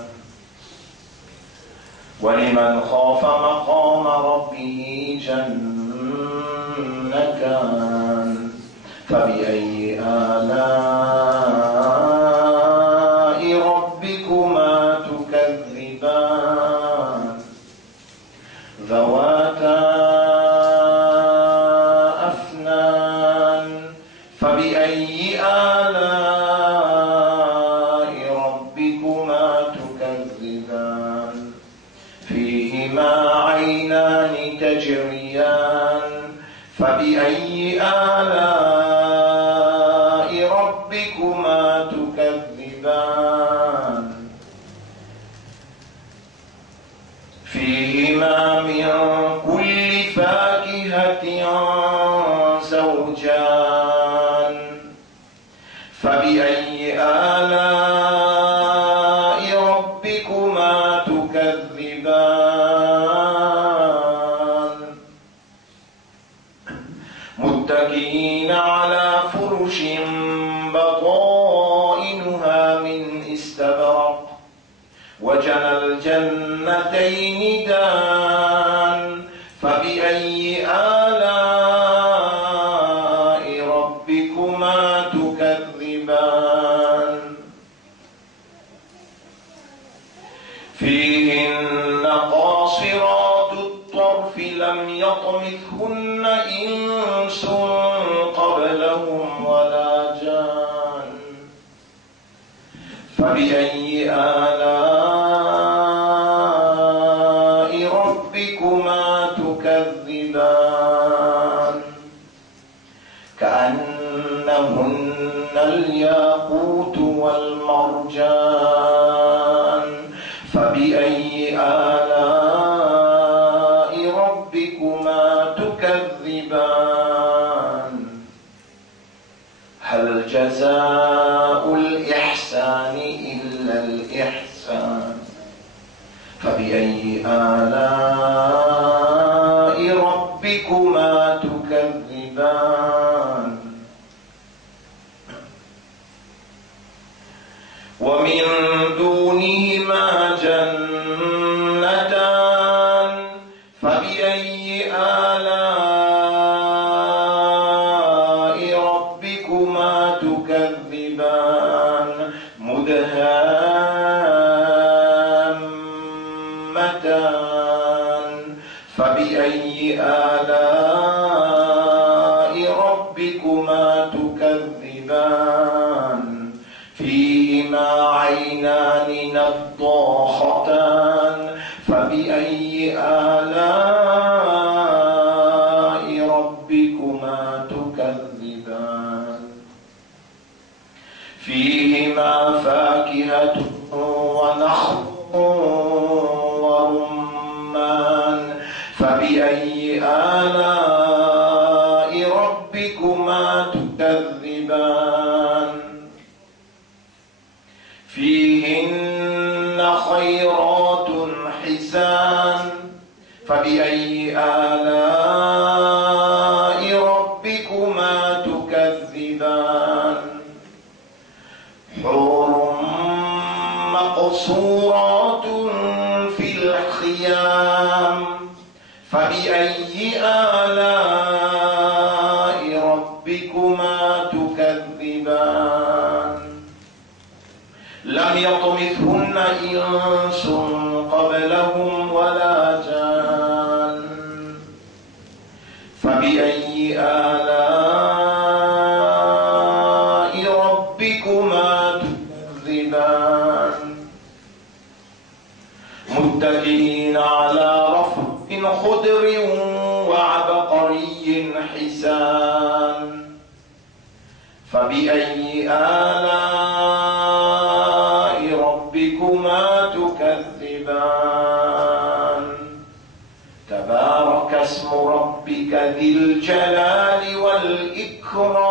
ولمن خاف مقام ربه جنتان فبأي آلاء ربكما تكذبان ذواتا أفنان فبأي آلاء ربكما تكذبان فيهما عينان تجريان فبأي آلاء ربكما تكذبان فيهما من كل فاكهة زوجان فبأي آلاء ربكما تكذبان متكئين على فرش بطائنها من استبرق وجنى الجنتين دان فبأي آلاء ربكما تكذبان فيهن قاصرات الطرف لم يطمثهن إنس قبلهم ولا جان فبأي آلاء ربكما تكذبان كأنهن الياقوت والمرجان فبأي آلاء ربكما تكذبان هل جزاء الإحسان إلا الإحسان فبأي آلاء ربكما تكذبان ومن دونهما جنتان فبأي آلاء ربكما تكذبان مدهامتان فبأي آلاء ربكما تكذبان فيهما عينان نضاختان فبأي آلاء ربكما تكذبان فيهما فاكهة ونخل ورمان فبأي آلاء ربكما تكذبان فيهن خيرات حسان فبأي آلاء ربكما تكذبان حور مقصورات في الخيام فبأي آلاء ربكما تكذبان لم يطمثهن إنس قبلهم ولا جان فبأي آلاء ربكما تكذبان متكئين على رفرف خضر وعبقري حسان فبأي آلاء ربكما تكذبان تبارك اسم ربك ذي الجلال والإكرام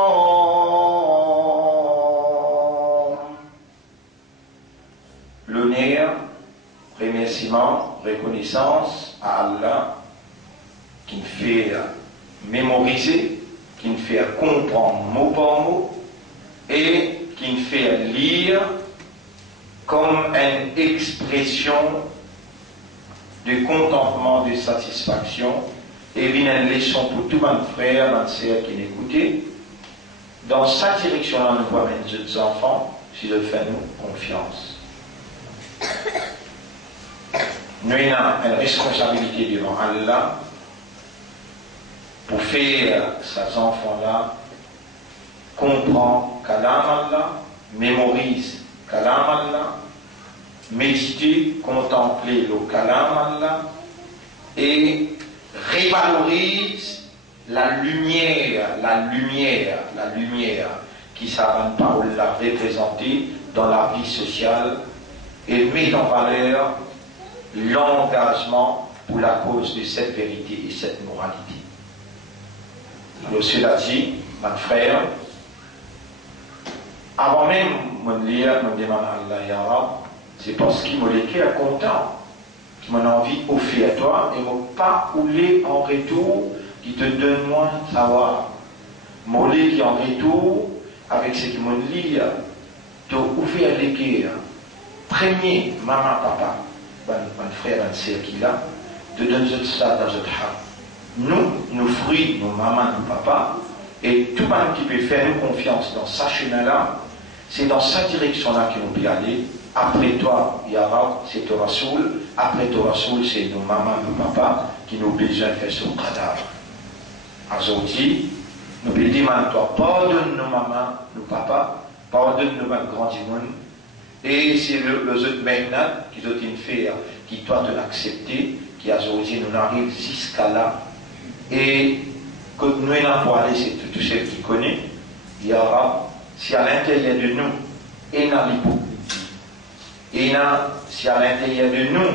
remerciement, reconnaissance à Allah qui nous fait mémoriser, qui nous fait comprendre mot par mot et qui nous fait lire comme une expression de contentement, de satisfaction et une leçon pour tous mes frères, mes sœurs qui m'écoutent. Dans cette direction-là, nous voyons les autres enfants, si je fais nous confiance. Nous avons une responsabilité devant Allah pour faire ces enfants-là comprendre Kalam Allah, mémorise Kalam Allah, méditer, contempler le Kalam Allah et révalorise la lumière qui sa parole l'a représentée dans la vie sociale et met en valeur l'engagement pour la cause de cette vérité et cette moralité. Alors cela dit, mon frère, avant même de lire, je demande à Allah Ya Rab, c'est parce qu'il m'a laissé content, qu'il m'a envie d'offrir à toi et m'a pas roulé en retour qui te donne moins de savoir. M'a laissé en retour avec ce qu'il m'a dit, de ouvrir les cœurs. Premier, maman, papa, mon frère, mon sœur qui est là, de donner ça dans notre âme. Nous, nos fruits, nos mamans, nos papas, et tout le monde qui peut faire nous confiance dans ce chemin-là, c'est dans cette direction-là qu'il nous peut aller. Après toi, Ya Rab, c'est ton Rasoul. Après ton Rasoul, c'est nos mamans, nos papas qui nous ont besoin de faire ce cadavre. Aujourd'hui, nous pouvons dire à toi, pardonne nos mamans, nos papas, pardonne nos grands monde. Et c'est le autres maintenant qui ont fait, qui doit l'accepter, qui a aujourd'hui nous arrive jusqu'à là. Et que nous n'avons pas aller, c'est tout ceux qui connaissent, il y aura, si à l'intérieur de nous, il y a l'hypocrisie, si à l'intérieur de nous,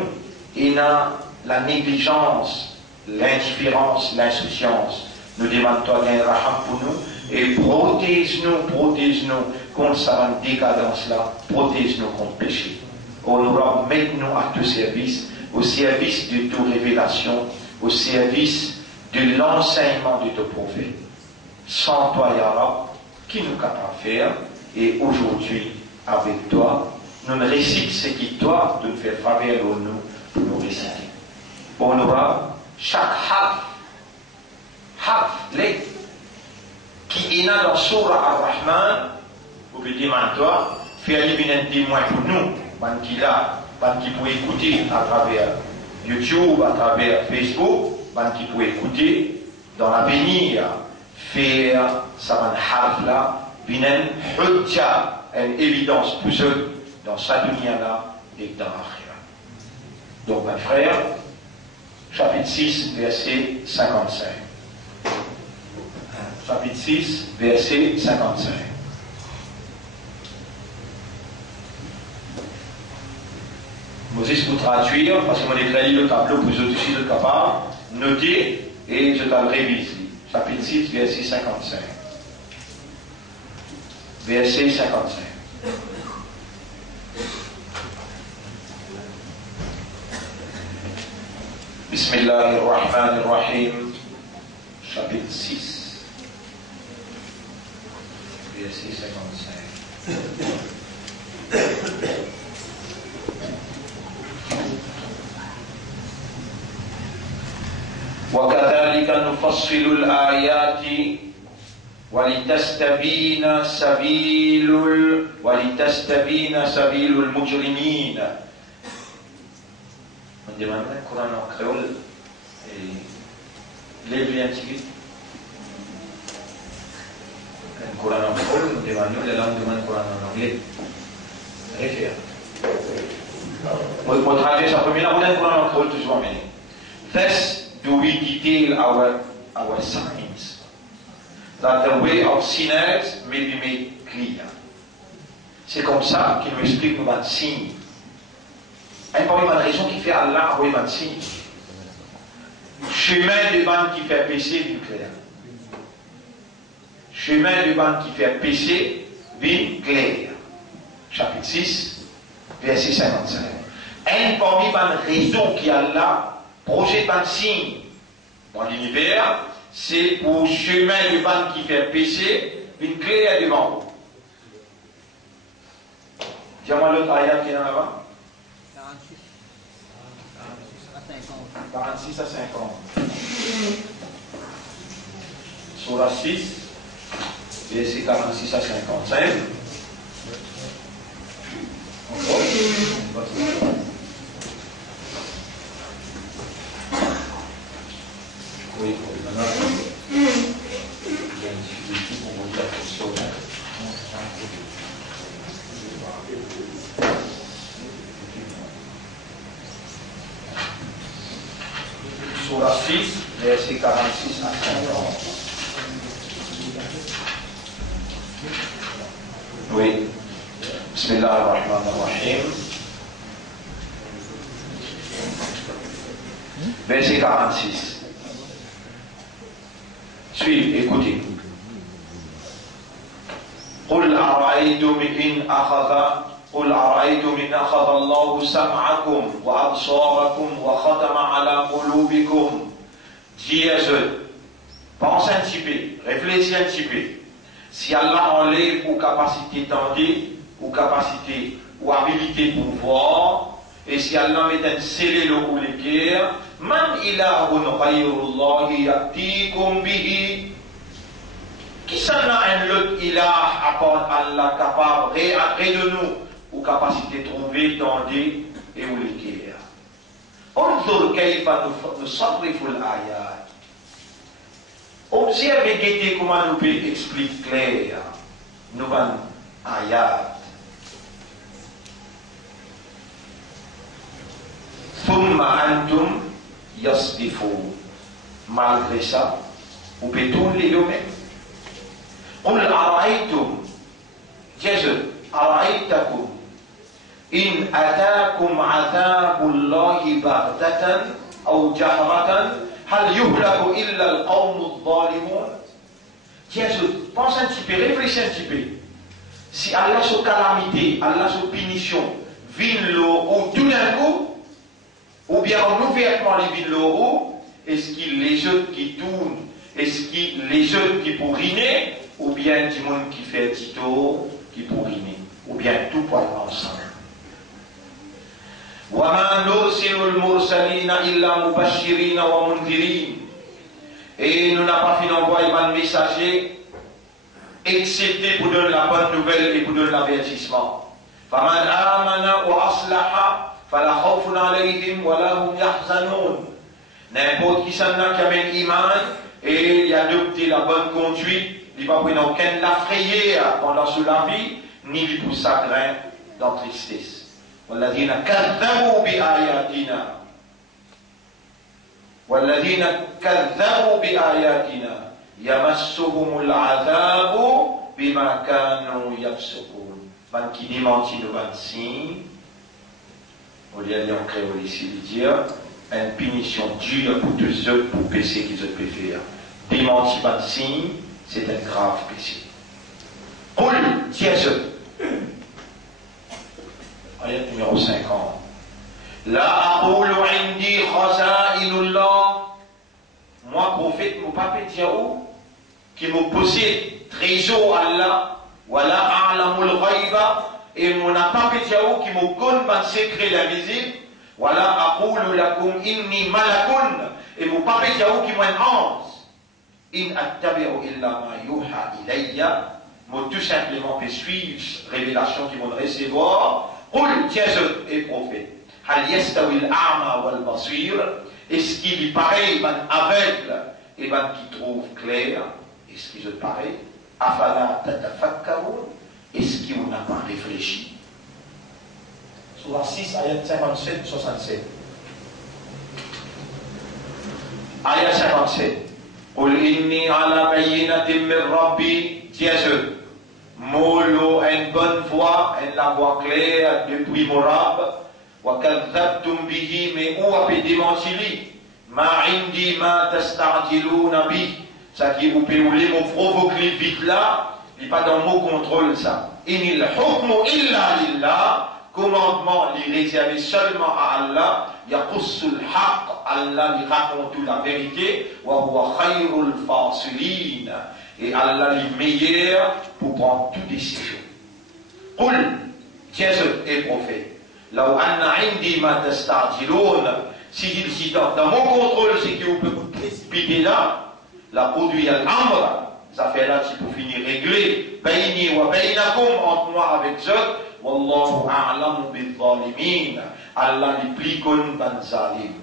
il y a la négligence, l'indifférence, l'insouciance, nous demandons toi un raham pour nous et protège-nous contre cette décadence-là, protège-nous contre le péché. On mette-nous à tout service, au service de toute révélation, au service de l'enseignement de ton prophète. Sans toi, Ya Rab, qui nous capable de faire, et aujourd'hui, avec toi, nous récitons ce qui doit nous faire faveur pour nous réciter. On aura chaque qui est dans Surah Ar-Rahman, vous pouvez dire à toi, faire un témoin pour nous, qui peut écouter à travers YouTube, à travers Facebook, qui peut écouter dans l'avenir, faire ça là, une évidence pour eux dans sa dunya là et dans l'akhira. Donc, mes frères, chapitre 6, verset 55. Chapitre 6, verset 55. Moses pour traduire, parce que moi j'ai créé le tableau pour vous aussi le capable, noter et je t'en révise. Chapitre 6, verset 55. Verset 55. Bismillahirrahmanirrahim. Chapitre 6. Verset 55. وكذلك نفصل الآيات ولتستبين سبيل المجرمين. On demande un Coran en créole et lève-le un petit peu. Un Coran en créole, on demande la langue demande Coran en anglais. Réfère. Moi traduire ça premier là, on a un Coran en créole toujours amené. Thus do we detail our signs, that the way of sinners may be made clear. C'est comme ça qu'il nous explique nos bonnes signes. Il n'y a pas une raison qui fait Allah envoyer bonnes signes. Chemin de bande qui fait péché, vient clair. Chemin de bande qui fait péché, vient clair. Chapitre 6, verset 55. Un parmi les raisons qui a là, projet de signe dans l'univers, c'est pour chemin du ban qui fait péché, une clé à devant. Dis-moi l'autre ayat qui est en avant. 46 à 50. Surah 6, verset 46 à 55. Oui, maintenant, il y a une difficulté pour vous dire quelque chose. Surah 6, verset 46 à 50. Oui. Bismillahirrahmanirrahim. Verset 46. Suivez, écoutez. قل أرأيتم إن أخذ الله سمعكم وأبصاركم وختم على قلوبكم. Dis-eux, pense un petit peu, réfléchis un petit peu. Si Allah enlève aux capacités d'entendre, aux capacités ou habilités pour voir, et si Allah met un scellé ou l'équerre, man ilahun ghayrullahi yatikum bihi. Qui s'en a un autre ilah à part Allah capable de nous, aux capacités trouvées, d'entendre et ou l'équerre. Onzur kayfa nusarrifu al-ayat. Observez guettez comment nous pouvons expliquer clair nous allons ayat. Thumma antum yasdifun. Malgré ça, vous pouvez tourner le même. قل أرأيتم جزء أرأيتكم إن أتاكم عذاب الله بغتة أو جهرة هل يهلك إلا القوم الظالمون. Jésus, pense un petit peu, réfléchis un petit peu. Si Allah sous calamité, Allah sous punition, vient l'eau tout d'un coup, ou bien en ouvertement les villes l'eau, est-ce qu'il les jeux qui tournent, est-ce qu'il les jeux qui pour riner, ou bien du monde qui fait un petit tour, qui pour riner, ou bien tout pour ensemble. وَمَا نُرْسِلُ الْمُرْسَلِينَ إِلَّا مُبَشِّرِينَ وَمُنْذِرِينَ. Et nous n'avons pas fait d'envoyer un messager, excepté pour donner la bonne nouvelle et pour donner l'avertissement. فَمَنْ آمَنَ وَأَصْلَحَ فَلَا خَوْفٌ عَلَيْهِمْ وَلَا هُمْ يَحْزَنُونَ. N'importe qui s'en a qui amène iman et il a adopté la bonne conduite, il ne va pas aucun la frayeur pendant la vie, ni lui pour chagrin dans tristesse. والذين كذبوا بآياتنا والذين كذبوا بآياتنا يمسهم العذاب بما كانوا يفسقون. Van qui démentit le van signe, on lui a dit en créole ici, dire une punition dure pour tous ceux pour péché qu'ils ont pu faire. Démentit van signe, c'est un grave péché. قل dis-eux. Ayat numéro 50. La aqulu indi khaza'inullah. Moi, prophète, mon papa Diaou, qui me possède trésor Allah, wala a'lamul ghaiba, et mon papa Diaou qui me connaît mon secret l'invisible, wala aqulu lakum inni malakun, et mon papa Diaou qui m'en ange. In attabi'u illa ma yuha ilayya, moi tout simplement peut suivre révélation qui vont recevoir. قل Jésus est prophète. هل يستوي الأعمى والبصير. Est-ce qu'il est pareil, ben aveugle et ben qui trouve clair. Est-ce qu'il est pareil. أفلا تتفكرون. Est-ce qu'il n'a pas réfléchi. Surah 6, ayat 57-67. Ayat 57. قل إني على بينة من ربي. Jésus. Molo une bonne voix, une la voix claire depuis mon rab, wa kadhabtum bihi, mais où a pu démentir ma indi ma tastajiluna bi, ça qui vous peut me provoquer vite là, il n'est pas dans mon contrôle ça. Inil hukmu illa lillah, commandement les réservé seulement à Allah, yaqussul haqq, Allah lui raconte la vérité, wa huwa khayrul fasilin, et Allah est meilleur pour prendre toutes décisions. Qul, Jésus est prophète, law anna indi ma tastajilun, si dans mon contrôle, c'est que vous pouvez précipiter là, la produit al-amr, ça fait là, c'est pour finir réglé, bayni wa baynakum, entre moi avec eux, wallahu a'lamu bil-zalimin, Allah n'est plus connu ban zalim.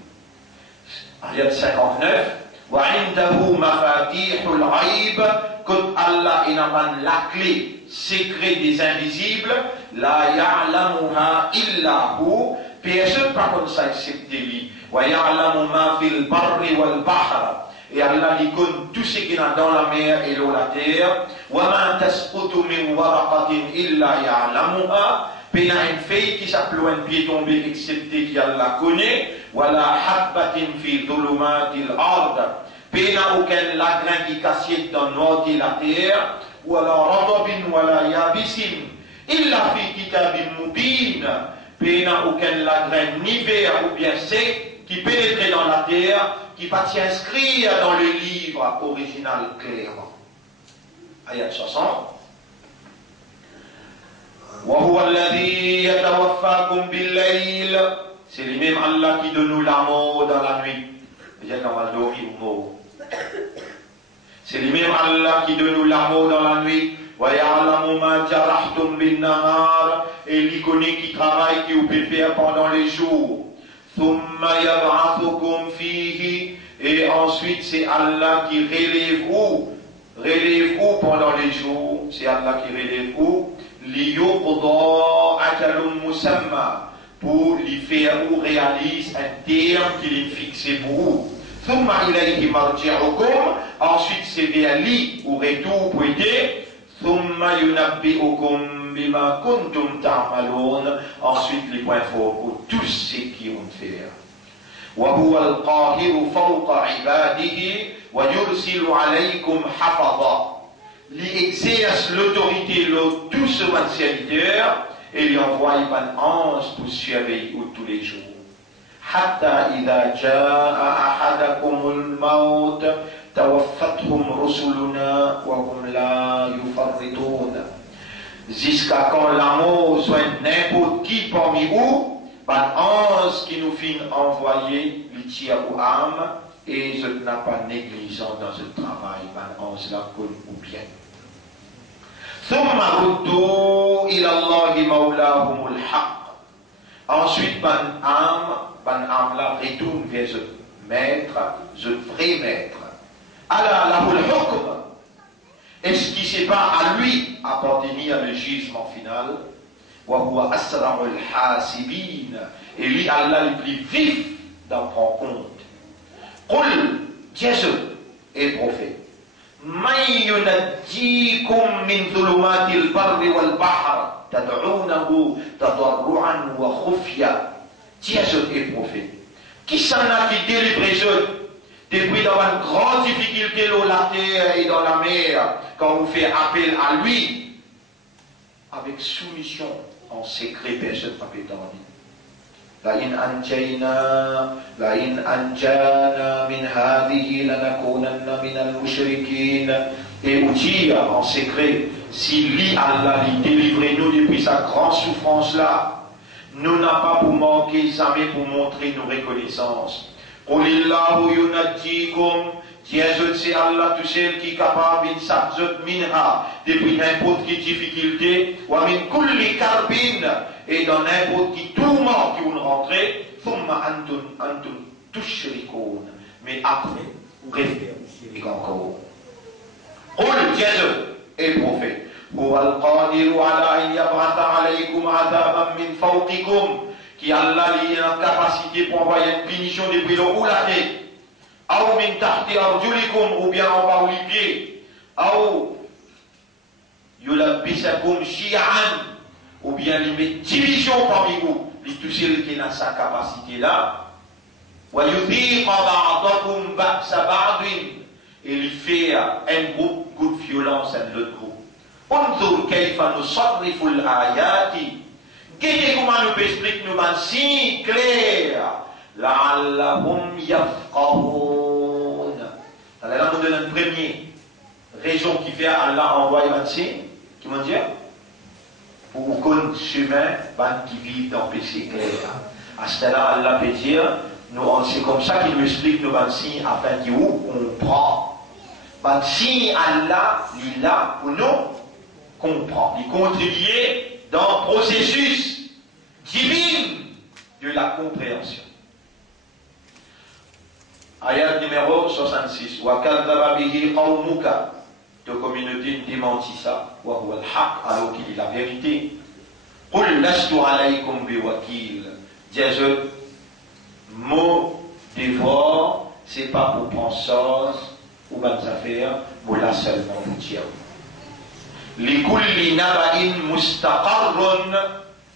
Ayat 59, wa indahu mafatihul ghaib, quand Allah est dans la clé secret des invisibles, la ya'lamuha illa hu, personne par contre ça excepté lui, wa ya'lamu ma fil barri wal bahr, et Allah lui connaît tout ce qu'il y a dans la mer et dans la terre. وَمَا تَسْقُطُ مِنْ وَرَقَةٍ إِلَّا يَعْلَمُهَا. Pena une feuille qui s'appelle un pied tombé excepté qui Allah connaît. وَلَا حَبَّةٍ فِي ظُلُمَاتِ الْأَرْضِ. Pena aucun lagrin qui cassiette dans noir de la terre. وَلَا رَطَبٍ وَلَا يَابِسٍ إِلَّا فِي كِتَابٍ مُبِينٍ. Pena aucun lagrin ni vert ou bien sec qui pénétrait dans la terre, qui va s'inscrire dans le livre original clairement. Ayat 60. وَهُوَ الَّذِي يَتَوَفَّاكُمْ بِاللَّيْلِ. C'est lui-même Allah qui donne nous la mort dans la nuit. On va dormir ou mort. C'est lui-même Allah qui donne nous la mort dans la nuit. وَيَعْلَمُ مَا جَرَحْتُمْ بِالنَّهَارِ. Et il connaît qui travaille, qui vous peut faire pendant les jours. ثُمَّ يَبْعَثُكُمْ فِيهِ. Et ensuite c'est Allah qui relève où pendant les jours, c'est Allah qui relève où لِيُقْضَى أَجَلٌ مُسَمَّى, pour lui faire ou réalise un terme qu'il est fixé pour vous. ثُمَّ إِلَيْهِ مَرْجِعُكُمْ. Ensuite c'est vers lui où retour pour aider. ثُمَّ يُنَبِّئُكُمْ بِمَا كُنْتُمْ تَعْمَلُونَ. Ensuite les points forts pour tous ceux qui vont faire. وَهُوَ الْقَاهِرُ فَوْقَ عِبَادِهِ وَيُرْسِلُ عَلَيْكُمْ حَفَظًا. Il exerce l'autorité de tous ses serviteurs et il envoie un ange pour surveiller tous les jours. حَتَّى إِذَا جَاءَ أَحَدَكُمُ الْمَوْتُ تَوَفَّتْهُمْ رُسُلُنَا وَهُمْ لَا يُفَرِّطُونَ. Jusqu'à quand la mort soit n'importe qui parmi vous, par ange qui nous finit envoyer le tir aux âmes, et je n'ai pas négligent dans ce travail, par ange là connu ou bien. ثُمَّ رُدُّوا إِلَى اللَّهِ مَوْلَاهُمُ الْحَقِّ. Ensuite, ban âme là retourne vers ce maître, ce vrai maître. Allah lahu al-hukm. Est-ce qu'il ne sait pas à lui appartenir le jugement final? وَهُوَ أَسْرَعُ الْحَاسِبِينَ. Et lui, Allah le plus vif d'en prendre compte. قُلْ, Jésus est prophète. مَنْ يُنَجِّيكُمْ مِنْ ظُلُمَاتِ الْبَرِّ وَالْبَحْرِ تَدْعُونَهُ تَضَرُّعًا وَخُفْيًا. Jésus est prophète. Qui s'en a qui délivre Jésus depuis dans une grande difficulté dans la terre et dans la mer, quand vous faites appel à lui, avec soumission, en secret, personne ne peut t'en dire. لَإِنْ أَنْجَانَا مِنْ هَذِهِ لَنَكُونَنَّ مِنَ الْمُشْرِكِينَ. Et vous dire en secret, si lui, Allah, lui délivrait nous depuis sa grande souffrance là, nous n'avons pas pour manquer jamais pour montrer nos reconnaissances. قُلِ اللَّهُ يُنَجِّيكُمْ. Jésus, c'est Allah tout seul qui est capable de s'absorber minha, depuis n'importe quelle difficulté, ou min kulli karbin, et dans n'importe quel tourment qui vous rentrez, thumma antum tushrikoun. Mais après, vous rêvez, et encore. Qul, Jésus est prophète. هو القادر على أن يبعث عليكم عذابا من فوقكم. Qui Allah est en capacité pour envoyer une punition depuis le haut la tête. Ou min tahti arjulikum, ou bien en bas les pieds. Ou yulabbisakum shi'an, ou bien il met division parmi vous. Tout celui qui a sa capacité là. Wa yudhiqa ba'dakum ba'sa ba'din. Et il fait un groupe de violence à l'autre groupe. Unzur kayfa nusarrifu al-ayati. Qu'est-ce comment nous explique nous si clair? La'allahum yafqahun. Alors là, nous donne une première raison qui fait Allah envoyer un signe, qui vont dire, pour qu'on chemin, qui vivent dans le péché clair. À ce moment-là, Allah peut dire, c'est comme ça qu'il nous explique nos signes afin qu'il comprend. Ben si Allah, il est là pour nous comprendre, il contribue dans le processus divin de la compréhension. Ayat numéro 66. Wa kadhaba bihi qawmuka. Ta communauté démentit ça. Wa huwa al-haq, alors qu'il est la vérité. Qul lastu alaykum biwakil. Dis-je, mot dévore, c'est pas pour prendre sauce ou bonnes affaires, mais là seulement pour dire. Likulli naba'in mustaqarrun.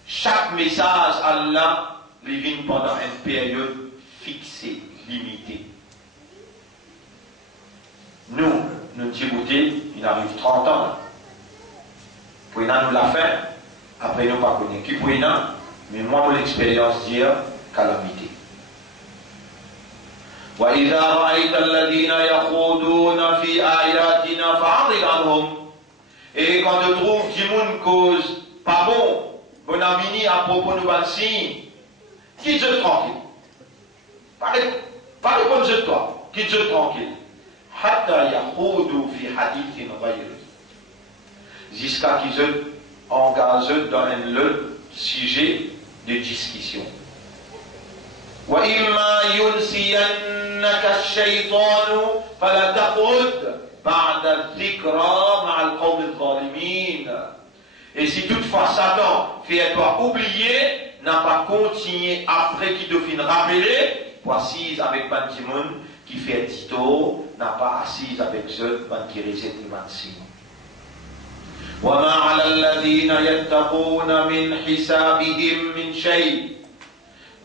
Chaque message Allah les vient pendant une période fixée, limitée. Nous Djibouti, il arrive 30 ans. Pour nous la fin, après nous pas connaître qui pour mais moi mon expérience dire calamité. وإذا رأيت الذين يخوضون في آياتنا فأعرض عنهم. Et quand tu trouves qu'il y a une cause pas bon, bon ami à propos de nos signes, quitte-je tranquille. Pas répondre de toi, quitte-je tranquille. Hatta yakhudu fi hadithin ghayri. Jusqu'à qu'ils se engagent dans un sujet de discussion. وإما ينسينك الشيطان فلا تقعد بعد الذكرى مع القوم الظالمين. Et si toutefois Satan fait toi oublier, n'a pas continué après qu'il te fin rappeler, pour assise avec Bantimoun qui fait tito, n'a pas assise avec eux, qui récite les mansignes. وما على الذين يتقون من حسابهم من شيء.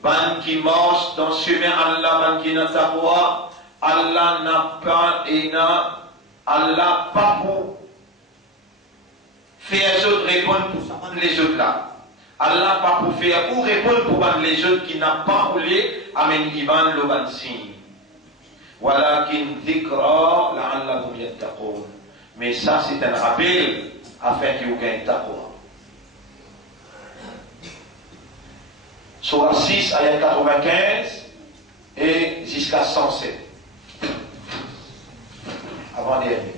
Ban qui marche dans ce chemin Allah, ban qui n'a taqwa, Allah n'a pas et n'a Allah pas pour faire les autres répondre pour les autres là. Allah pas pour faire ou répondre pour les autres qui n'a pas voulu amen iban le ban signe. Walakin dhikra la'allahum yattaqun. Mais ça c'est un rappel afin qu'ils gagnent taqwa. Surah 6, ayat 95 et jusqu'à 107. Avant-dernier.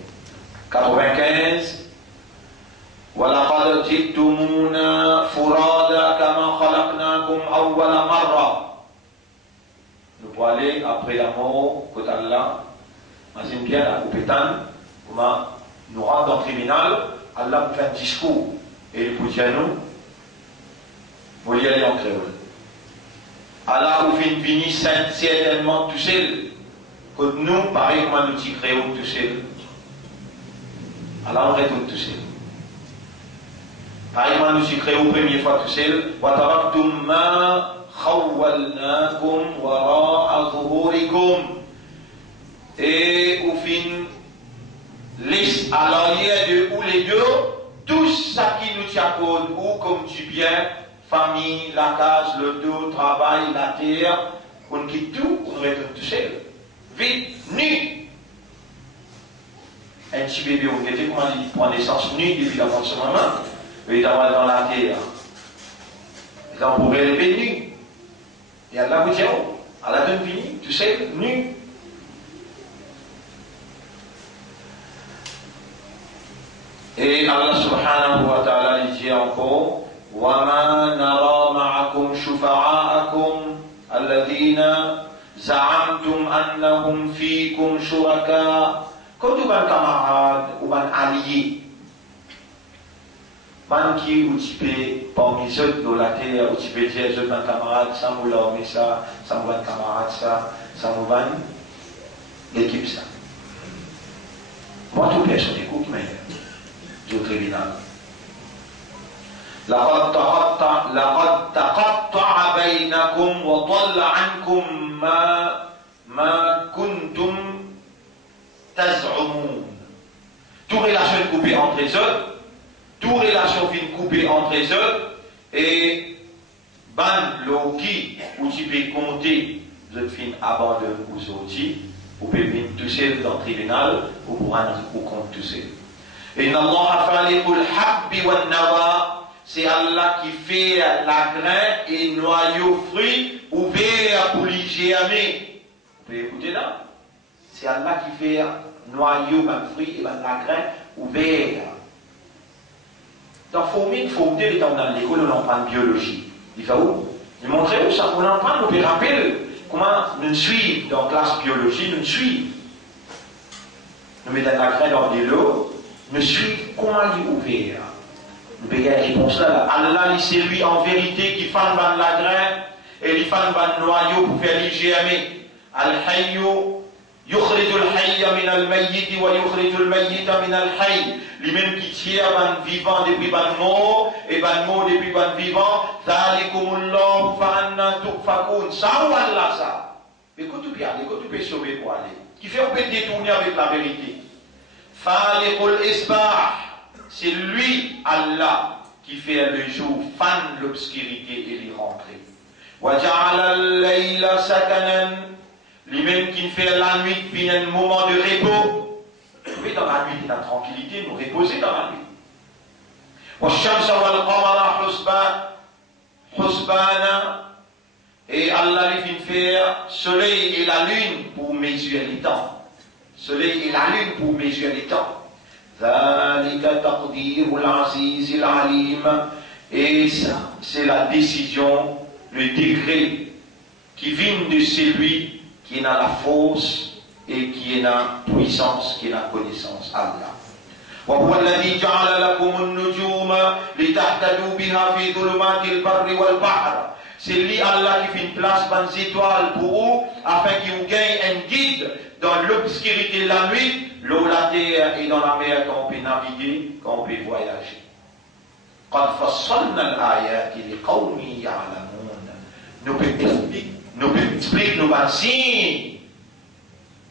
95. وَلَقَدْ جِئْتُمُونَا فُرَادًا كَمَا خَلَقْنَاكُمْ أَوَّلَ مَرَّةٍ. Nous pouvons aller après la mort, côté Allah, imagine bien la compétence, comment nous rentrons dans le tribunal, Allah nous fait un discours, et il vous dit à nous, vous y aller en créole. Allah vous fait une vini certainement tout seul. Que nous, pareil comme nous t'y créons tout seul. Allah on retourne tout seul. Pareil comme nous t'y créons première fois tout seul. وَتَرَكْتُمْ مَا خَوَّلْنَاكُمْ وَرَاءَ ظُهُورِكُمْ. Et au fin, laisse à l'arrière de ou les deux, tout ça qui nous tient compte, ou comme tu bien, famille, la case, le dos, le travail, la terre, on quitte tout, on retourne tout seul. Vite, nu. Un petit bébé, on était comment il prend naissance nu depuis la mort de son maman, il est dans la terre. Et on pourrait l'élever nu. Et Allah vous dit, Allah donne vie, tout seul, nu. Et Allah subhanahu wa ta'ala dit encore, وَمَا نَرَى مَعَكُمْ شُفَعَاءَكُمْ الَّذِينَ زَعَمْتُمْ أَنَّهُمْ فِيكُمْ شُرَكَاء. Comme tout ban camarade ou ban allié, ban qui ou tu peux parmi les autres de la terre, ou tu peux dire les autres ban camarade, ça m'a l'homme ça m'a ban camarade ça m'a ban l'équipe ça. Moi tout personne écoute mais du tribunal. لقد تقطع بينكم وضل عنكم ما كنتم تزعمون. Toute relation est coupée entre les autres, toute relation est coupée entre les autres, et ban loki où tu peux compter de fin abandon ou sorti ou peut venir tout seul dans le tribunal ou pour un ou compte tout seul. Inna Allah faliqul habbi wan nawa, c'est Allah qui fait la grain et noyau fruit ouvert pour les germer. Vous pouvez écouter là? C'est Allah qui fait noyau, fruit et la grain ouvert. Dans Fourmine, il faut dire que dans l'école, on apprend biologie. Il fait où? Il montre où ça? On apprend, on peut rappeler comment nous suivons dans la classe biologie, nous suivons. Nous mettons la graine dans de l'eau, nous suivons comment il est ouvert. Nous payons la réponse là. Allah, c'est lui en vérité qui fait la graine et il fait le noyau pour faire l'hygiène. Al-Hayyu يخرج الحي من الميت ويخرج الميت من الحي. Lui-même qui tire ban vivant depuis ban mort et ban mort depuis ban vivant. Zalikumullahu fa anna tukfakun. Ça ou Allah ça? Écoute bien, écoute bien sauver pour aller. Qui fait on peut détourner avec la vérité. Faliqul isbah. C'est lui, Allah, qui fait le jour, fan l'obscurité et l'y rentrer. Wa ja'ala al-layla sakanan. Lui-même qui fait la nuit, puis un moment de repos. Oui, dans la nuit, dans la tranquillité, nous reposer dans la nuit. Et Allah lui fait faire soleil et la lune pour mesurer les temps. Soleil et la lune pour mesurer les temps. Et ça, c'est la décision, le degré qui vient de celui qui est dans la force et qui est dans la puissance, qui est dans la connaissance. Allah. وهو الذي جعل لكم النجوم لتهتدوا بها في ظلمات البر والبحر. C'est lui Allah qui fait une place dans les étoiles pour vous afin qu'il vous gagne un guide dans l'obscurité de la nuit, l'eau, la terre et dans la mer quand on peut naviguer, quand on peut voyager. قد فصلنا الآيات لقوم يعلمون. Nous pouvons expliquer nos signes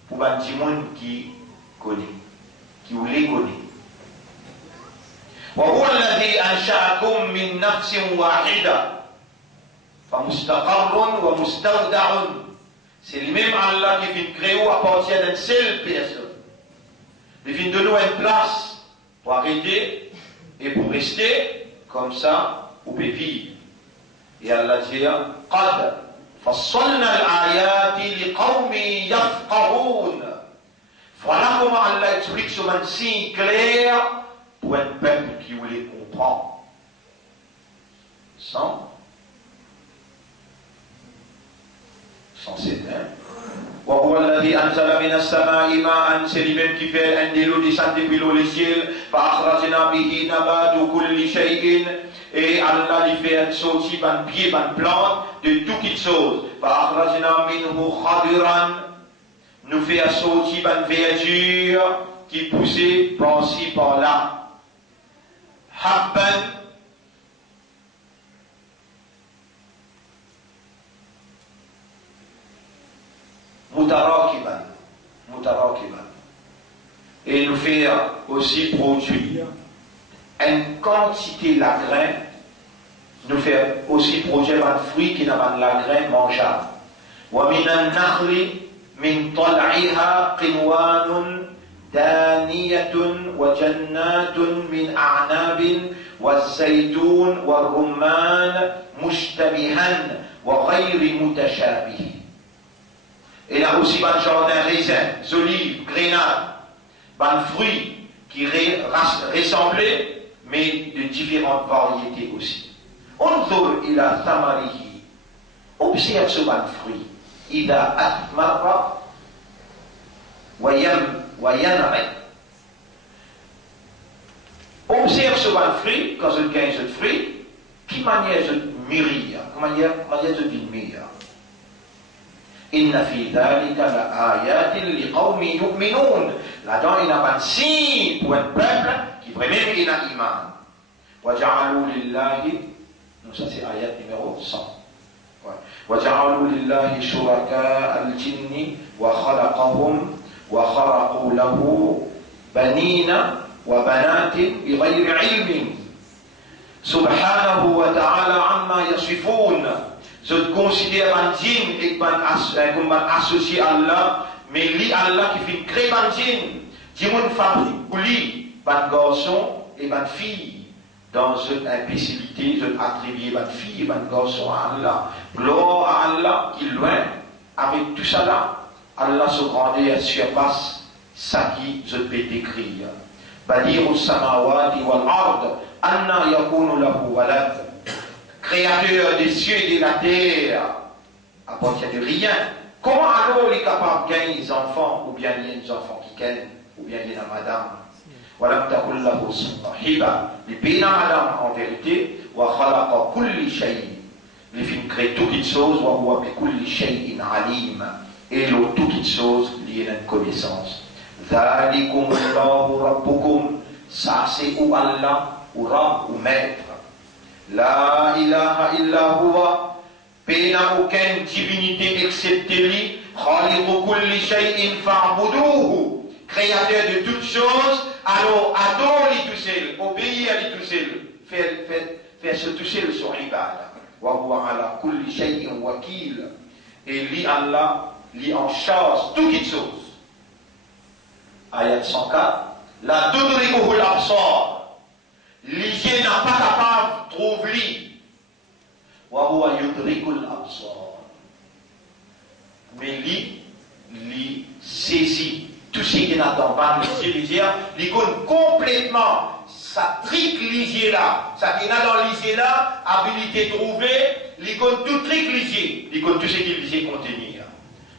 pour les gens qui connaissent, qui vous les connaissent. وهو الذي أنشأكم من نفس واحدة فمستقر ومستودع. C'est le même Allah qui vient créer à partir d'une seule personne. Il vient de nous une place pour arrêter et pour rester comme ça, vous pouvez vivre. Et Allah dit قد فصلنا الآيات لقوم يفقهون. Voilà comment Allah explique sur un signe clair pour un peuple qui voulait comprendre. Sans s'éteindre. وهو الذي أنزل من السماء ماء. C'est lui-même qui fait un de l'eau descendre depuis l'eau le ciel. فأخرجنا به نبات كل شيء. Et Allah lui fait un sorti, un pied, une plante, de toutes choses. فأخرجنا منه خضرا. Nous fait un sorti, une verdure qui poussait par-ci, par-là. Habban. Mutarakiban. Et nous fait aussi produire une quantité de la graine, nous fait aussi produire un fruit qui n'a pas de la graine mangeable. ومن النخل من طلعها قنوان دانية وجنات من أعناب والزيتون والرمان مشتبها وغير متشابه. Et là aussi, un jardin raisin, olives, grenades, un fruit qui ressemblait, mais de différentes variétés aussi. Onzur ila thamarihi. Observe ce fruit. Ida athmara wa yanri. Observe ce fruit, quand je gagne ce fruit, qui manière de mûrir, manière de mûrir. Inna fi dhalika la ayatin li qawmi yu'minun. Là-dedans, il y a un signe pour un peuple qui vraiment est un iman. Wa ja'alu lillahi. Donc ça c'est ayat numéro 100. Wa ja'alu lillahi shuraka al-jinni wa khalaqahum wa kharaqu lahu banina wa banatin bighayri ilmin. Subhanahu wa ta'ala amma yasifoun. Je considère un djinn et comme un associé à Allah, mais lui Allah qui fait créer un djinn. Djinn fabrique pour lui, un garçon et une fille. Dans une imbécilité, je attribue une fille et un garçon à Allah. Gloire à Allah qui est loin, avec tout ça là, Allah se grandit et surpasse ça qui je peux décrire. Badiru samawati wal ard, anna yakunu lahu walad. Créateur des cieux et de la terre, à partir de rien. Comment alors il est capable de gagner des enfants, ou bien il y a des enfants qui gagnent, ou bien il y a une madame? Voilà, les pays madame en vérité, wa khalaqa kulli shay. Les films créent toutes choses, wa huwa bi kulli shay'in alim. Et l'autre toutes choses liées à une connaissance. Dhalikum Allahu rabbukum. Ça c'est ou Allah, ou Rab, ou Maître. La ilaha illa huwa. Il n'y a aucune divinité excepté lui. Khaliqu kulli shay'in fa'buduhu. Créateur de toutes choses, alors adore-lui tout seul, obéis à lui tout seul, faire se toucher le son ibad. Wa huwa ala kulli shay'in wakil. Et lui Allah, lui en charge toutes les choses. Ayat 104. La tudrikuhu al-absar. L'hygiène n'a pas capable de trouver lui. Wa huwa yudrikul absar. Mais lui saisit tout ce qui n'a pas de lisier, il connaît complètement sa trique lisier là, ça qui n'a dans lisier là, habilité trouvée, il connaît tout trique lisier, il connaît tout ce qui lisier contenir.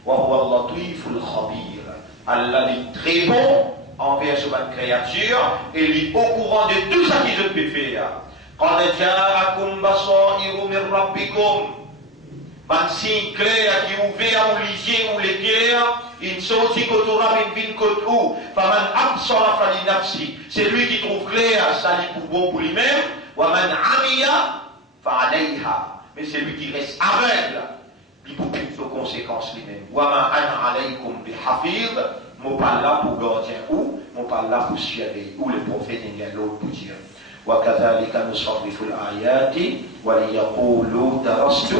Wa huwa al-latiful khabir. Allah est très bon envers cette créature et il est au courant de tout ça qu'il peut faire. Qad ja'akum basairu min rabbikum. Un signe clair qui est ouvert ou lisier ou l'équerre, une sortie kotura min bin kotu, faman absara fali nafsi. C'est lui qui trouve clair, ça lui pour bon pour lui-même, waman amiya fa alayha. Mais c'est lui qui reste aveugle, il pour toutes nos conséquences lui-même. Waman ana alaykum bi hafid, mon pas là pour gardien ou, mon pas là pour surveiller, ou le prophète il y a l'autre pour dire. وكذلك نصرف الآيات وليقولوا درست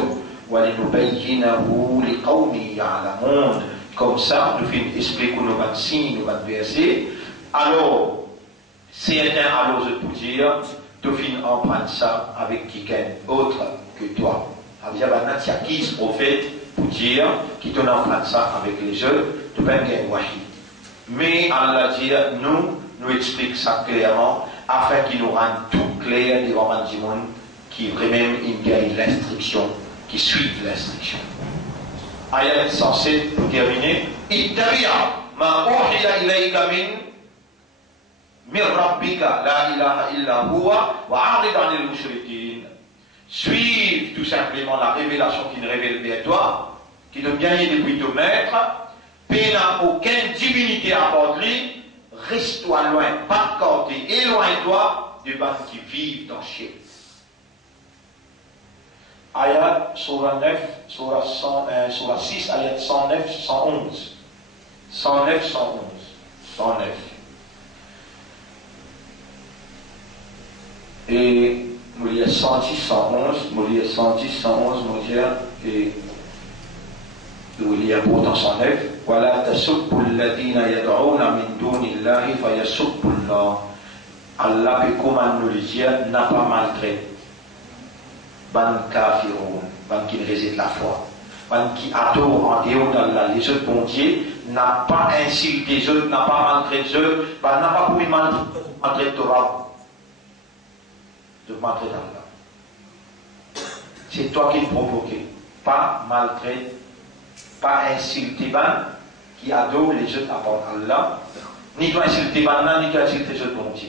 وَلِنُبَيِّنَهُ لِقَوْمٍ يَعْلَمُونَ. Comme ça, nous expliquons nos signes, nos versets. Alors, certains, alors je peux dire, tu finis en prendre ça avec quelqu'un autre que toi. Il y a 15 prophètes pour dire, qui t'en en prendre ça avec les autres, tu peux gagner wahi. Mais Allah dit, nous explique ça clairement, afin qu'il nous rende tout clair devant le monde, qui vraiment gagne l'instruction, qui suivent l'instruction. Ayat 107 pour terminer. Ittabi'a ma uhiya ilayka min rabbika la ilaha illa huwa wa a'rid 'anil mushrikin. Suive tout simplement la révélation qui nous révèle vers toi, qui nous gagne depuis ton maître, puis n'a aucune divinité à part lui, reste-toi loin, pas de côté, éloigne-toi de gens qui vivent dans le shirk. Ayat surah 9, surah 6, ayat 109, 111. 109, 111. 109. Et nous lisons 110, 111, nous lisons 110, 111, nous lisons, et nous lisons pourtant 109. Voilà, tasubbu alladhina yad'una min dunillahi fayasubbu Allah. Allah peut comment nous lisons, n'a pas maltraité. Ban kafiroun, ban qui ne réside la foi, ban qui adore en dehors d'Allah, les autres bon Dieu, n'a pas insulté les autres, n'a pas maltraité les autres, ban n'a pas voulu maltraiter Torah, de maltraiter Allah. C'est toi qui le provoqué, pas maltraiter, pas insulter ban qui adore les autres à part Allah, ni toi insulter ban, ni toi insulter les autres bon Dieu.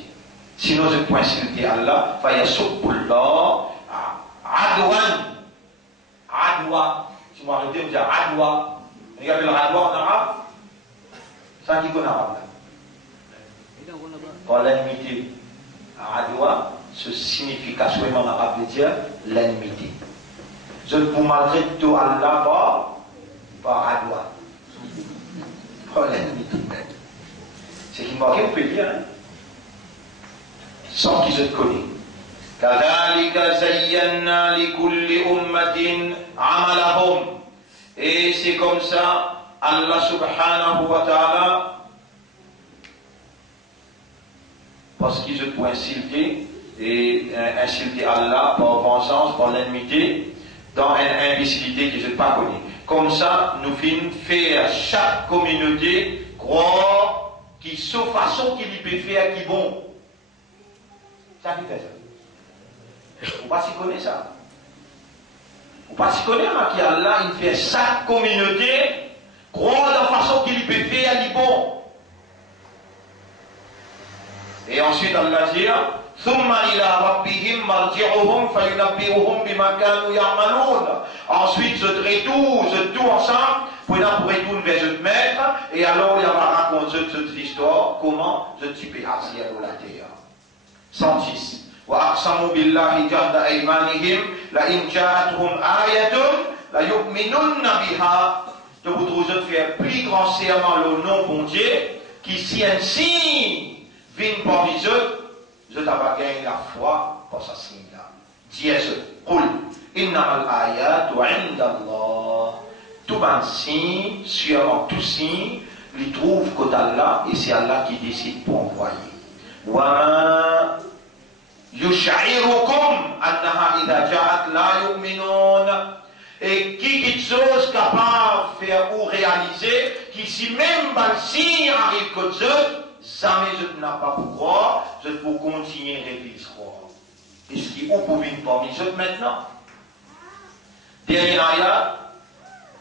Sinon, je peux insulter Allah, fa yasubullah. Adwan, Adwa, si vous arrêtez, vous dites Adwa. Vous appelez Adwa en arabe? Ça qui connaît en arabe. Pour l'ennemité. Adwa, ce signification en arabe veut dire l'ennemité. Je vous maltraite tout Allah par Adwa. Pour l'ennemité. C'est qui manque, vous pouvez dire, hein? Sans qu'ils se connaissent. كذلك زينا لكل أمة عملهم. Et c'est comme ça, Allah subhanahu wa ta'ala, parce qu'ils ont insulté, et insulter Allah par vengeance, par l'ennemité, dans une imbécilité qu'ils n'ont pas connue. Comme ça, nous finissons faire chaque communauté croire qu'il sauf façon qu'il peut faire qui bon. Ça qui fait ça. Vous ne pas s'y connaître ça. Vous ne pas s'y connaître qui Allah, il fait chaque communauté croire de la façon qu'il peut faire qui bon. Et ensuite Allah dit ثم إلى ربهم مرجعهم فينبئهم بما كانوا يعملون. Ensuite je retourne tout ensemble pour retourner vers le maître et alors il va raconter cette histoire comment je suis assis à la terre. 110. وأقسموا بالله جهد أيمانهم لئن جاءتهم آية ليؤمنن بها. Je voudrais faire plus grand serment le nom bon Dieu qui si un signe vient parmi eux, je t'avais gagné la foi pour ce signe-là. Dis-je, قل إنما الآيات عند الله. Tout un signe, sûrement tout signe, il trouve qu'au Allah et c'est Allah qui décide pour envoyer. وما يشعركم أنها إذا جاءت لا يؤمنون. Et qui quelque chose capable de faire ou réaliser, qui si même le signe arrive que Dieu, jamais je n'ai pas pour croire, je peux continuer à répéter croire. Et ce qui est pour venir parmi eux maintenant. Dernier ayat.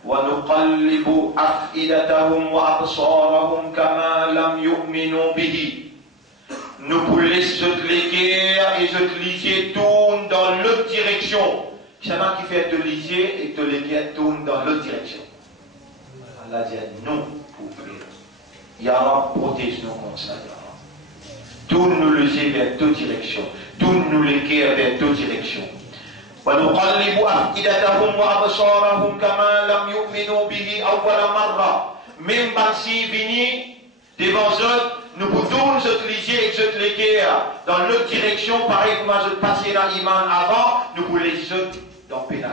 وَنُقَلِّبُ أَفْئِدَتَهُمْ وَأَبْصَارَهُمْ كَمَا لَمْ يُؤْمِنُوا بِهِ. Nous pouvons laisser les guerres et je liser tourne dans l'autre direction. C'est un qui fait te liser et que les guerres tournent dans l'autre direction. Allah dit non pour faire. Ya protège-nous comme ça, Ya. Tourne-nous le yeux vers toute direction. Tourne-nous les cœurs vers toute direction. وَنُقَلِّبُ أَفْئِدَتَهُمْ وَأَبْصَارَهُمْ كَمَا لَمْ يُؤْمِنُوا بِهِ أَوَّلَ مَرَّةٍ. Même si vini devant eux, nous pouvons se liser et se les cœurs dans l'autre direction, pareil comme je passais dans l'iman avant, nous pouvons les eux dans le iman.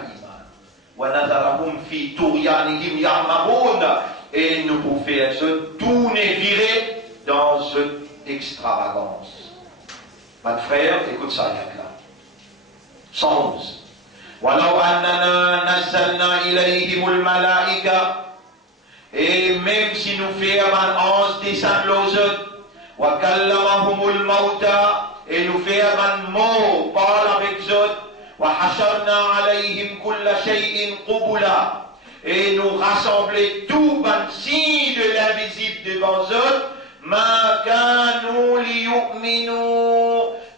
وَنَذَرَهُمْ فِي طُغْيَانِهِمْ يَعْمَهُونَ. Et nous pouvons faire ce tourner, virer dans cette extravagance. Mon frère, écoute ça, il y a là. 111. وَلَوْ أَنَّنَا نَزَّلْنَا إِلَيْهِمُ الْمَلَائِكَةَ. Et même si nous faisons un ange descendre aux autres, وَكَلَّمَهُمُ الْمَوْتَى. Et nous faisons un mot, parle avec eux, وَحَشَرْنَا عَلَيْهِمْ كُلَّ شَيْءٍ قُبُلًا. Et nous rassembler tout un signe de l'invisible devant eux. Ma kanu li yu'minu.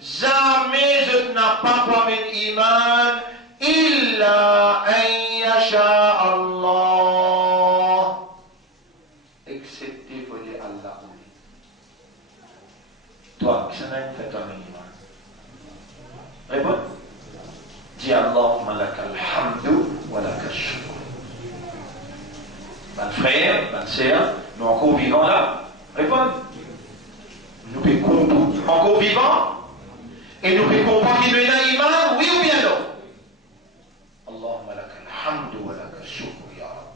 Jamais je n'ai pas promis iman. Illa an yasha Allah. Excepté pour les Allah. Toi, qui s'en a fait ton iman? Réponds. Dis Allahumma lakal hamdu wa lakal shukr. Mon frère, ma sœur, nous encore vivants là? Répondez. Nous pouvons encore vivants? Et nous pouvons continuer dans l'iman, oui ou bien non? Allahumma lakal hamdu wa lakal shukr ya Rab.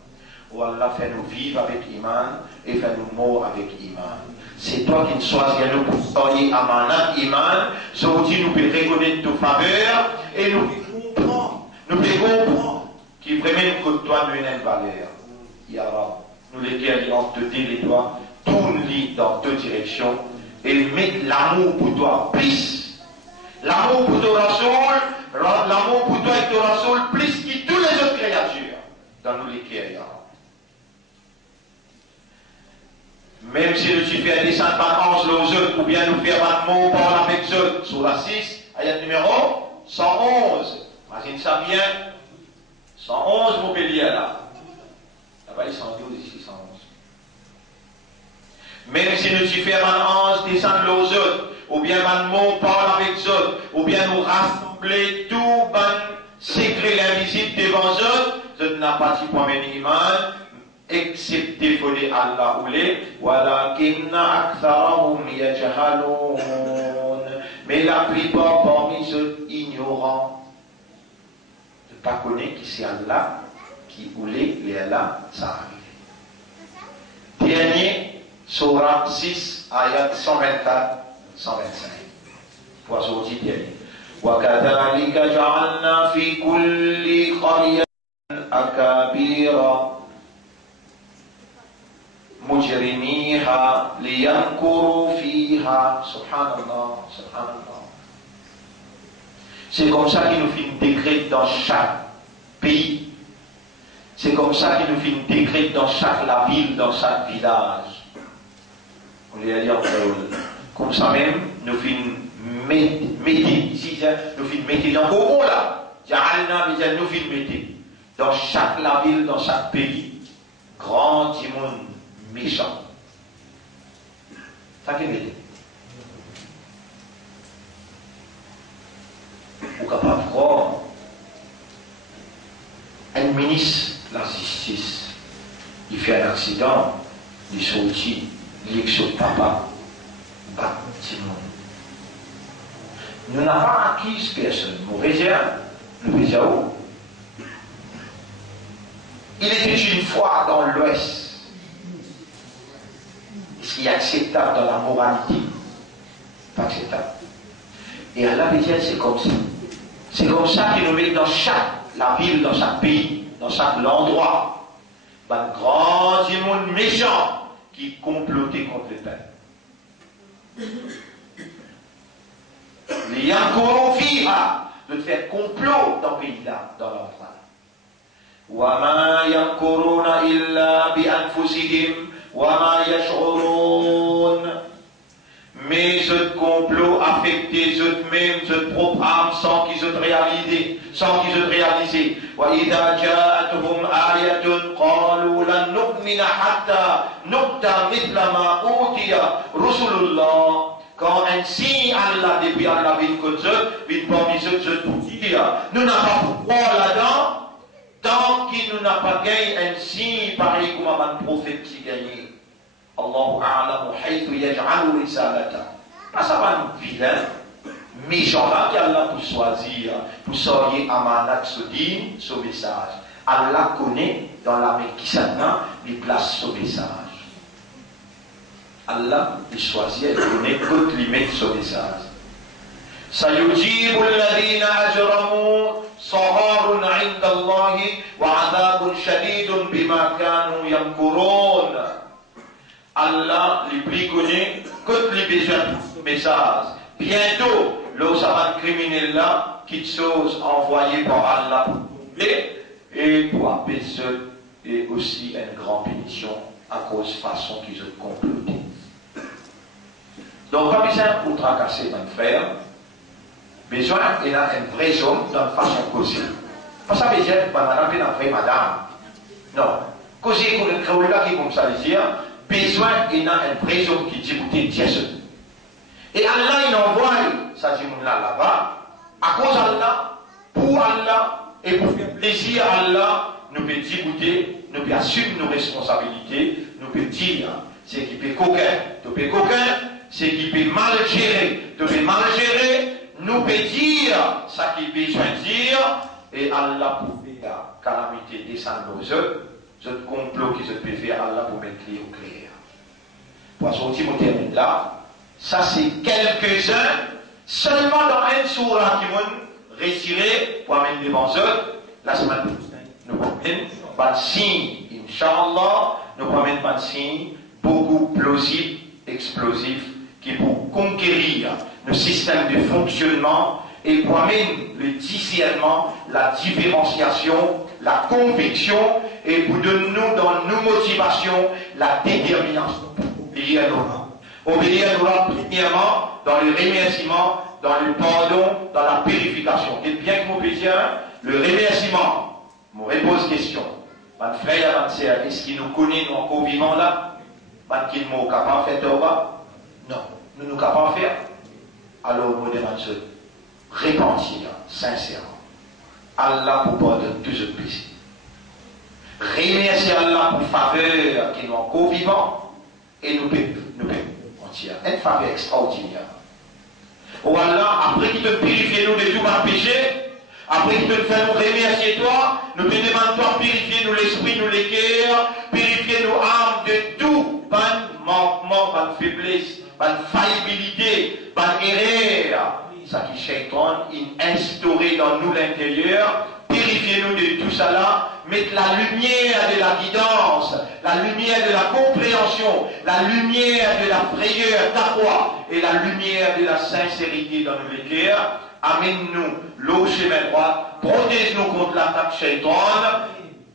Oh Allah, fais-nous vivre avec iman et fais-nous mourir avec iman. C'est toi qui nous choisis nous pour donner amanat iman. Ce qui nous peut reconnaître ta faveur et nous comprendre qu'il vraiment que toi nous n'aime pas l'air. Ya Rab, nous les guerres entre les doigts, tourne-les dans deux directions et mettre l'amour pour toi plus. L'amour pour ton Rasoul, l'amour pour toi et ton Rasoul plus que toutes les autres créatures dans nous les guerres, Ya Rab. Même si nous fais descendre par ange aux autres, ou bien nous faire un mot par avec eux, sur la 6, ayat numéro 111. Imagine ça bien. 111, mon bélier là. Là-bas, il 112, ici 111. Même si nous fais un ange descendre aux autres, ou bien un mot par avec eux, ou bien nous rassembler tout ban secret l'invisible devant eux, je n'ai pas dit pour mes iman, excepté pour les Allah ou les walakinna aktharahum yajhalun. Mais la plupart parmi eux ignorent. Allah, de ne pas connaître qui c'est Allah, qui voulait les Allah, ça arrive. Dernier, Surah 6, ayat 124, 125. Pour sortir dernier. وَكَذَلِكَ جَعَلْنَا فِي كُلِّ قَرْيَةٍ أَكَابِيرَ مجرميها ليمكروا فيها. Subhanallah, subhanallah. C'est comme ça qu'il nous fait une décrète dans chaque pays. C'est comme ça qu'il nous fait une décrète dans chaque la ville, dans chaque village. On lui a dit en parole. Comme ça même, nous fait une métier ici, nous fait une métier dans Bobo là. Nous fait une métier dans chaque la ville, dans chaque pays. Grand monde méchant. Ça qui m'aide. Ou capable de voir un ministre de la justice, il fait un accident, il sortit, il est papa, bat tout le monde. Nous n'avons pas acquis personne. Nous faisons. Il était une fois dans l'Ouest. Ce qui est acceptable dans la moralité, pas acceptable. Et Allah veut dire c'est comme ça. C'est comme ça qu'il nous met dans chaque la ville, dans chaque pays, dans chaque endroit. Un grand monde méchant qui complotait contre le peuple. Les Yankourofia de faire complot dans le pays-là, dans l'endroit. وَمَا يَمْكُرُونَ إِلَّا بِأَنفُسِهِمْ وَمَا يَشْعُرُونَ. Mais ce complot affecté eux-mêmes, ce programme sans qu'ils aient réalisé, وَإِذَا جَاءَتْهُمْ آيَةٌ قَالُوا لَن نُؤْمِنَ حَتَّى نُؤْتَى مِثْلَ مَا أُوتِيَ رُسُلُ اللَّهِ. Quand un signe Allah depuis Allah vient contre eux, vient parmi eux, je vous dis, nous n'avons pas pouvoir là-dedans. Tant qu'il nous n'a pas gagné un signe pareil comme un prophète qui gagne. Allahu a'lamu haythu yaj'alu risalata. Pas ça va un vilain, méchant là qu'Allah pour choisir, pour sortir amanat ce din, ce message. Allah connaît dans la main qui s'attend, il place ce message. Allah il choisit, il connaît toutes les mains ce message. سيجيب الذين أجرموا صغار عند الله وعذاب شديد بما كانوا يمكرون. Allah les plus connus que les besoins de message. Bientôt, le savant criminel là, qui chose envoyée par Allah et pour apaiser et aussi une grande pénition à cause de la façon qu'ils ont comploté. Donc, pas besoin pour tracasser mon frère. Besoin, il a un vrai homme dans la façon de causer. Pas ça besoin de madame, une vraie madame. Non. Causer pour le créole là qui comme ça le dire, besoin, il a un vrai homme qui dit écoutez, tiens ce. Et Allah, il envoie ça dit là-bas, à cause d'Allah, pour Allah, et pour faire plaisir à Allah, nous pouvons dire écoutez, nous pouvons assumer nos responsabilités, nous pouvons dire, c'est qui peut coquin, c'est qui peut mal gérer, nous peut dire ça qui besoin de dire, et Allah pour faire la calamité descendre aux eux, ce complot qui se peut faire, Allah pour mettre les au clair. Pour sortir mon terme là, ça c'est quelques-uns, seulement dans un surah qui vont retirer pour amener devant eux, la semaine prochaine, nous promènent pas de signe, Inch'Allah, nous promènent pas de signe, beaucoup plausible, explosif, qui pour conquérir le système de fonctionnement et pour amener le discernement, la différenciation, la conviction et pour donner nous dans nos motivations la détermination pour obéir à Allah. Obéir à Allah premièrement dans le remerciement, dans le pardon, dans la purification. Et bien que mon péché, le remerciement, je me repose question. Mon frère, ma sœur, est-ce qu'il nous connaît, nous encore vivants là? Qu'il nous capable de faire bas? Non, nous nous capables de faire. Alors, nous demandons repentir sincèrement. Allah pour pardonner tous nos péchés. Remercier Allah pour faveur qui nous encore vivants et nous pouvons entière. Une faveur extraordinaire. Oh Allah, après qu'il te purifie nous de tout mal péché, après qu'il te fait nous remercier toi, nous te demandons toi purifier nous l'esprit, nous les cœurs, purifier nos âmes de tout, pas de manquement, pas de faiblesse, pas de faillibilité, pas d'erreur. Ça qui Shaitan, il instauré dans nous l'intérieur, purifiez-nous de tout ça là, mettre la lumière de la guidance, la lumière de la compréhension, la lumière de la frayeur, taqwa, et la lumière de la sincérité dans nos cœurs. Amène-nous l'eau chemin droit, protège-nous contre l'attaque Shaitan.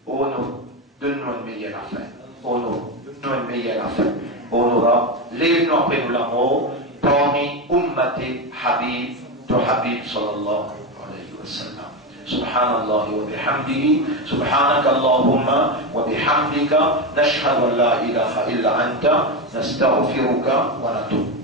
Oh non, donne-nous une meilleure affaire. Oh non, donne-nous une meilleure affaire. Oh non, lève-nous après nous l'amour, parmi ummati Habib, de Habib sallallahu alayhi wa sallam. سبحان الله وبحمده سبحانك اللهم وبحمدك نشهد أن لا إله إلا أنت نستغفرك ونتوب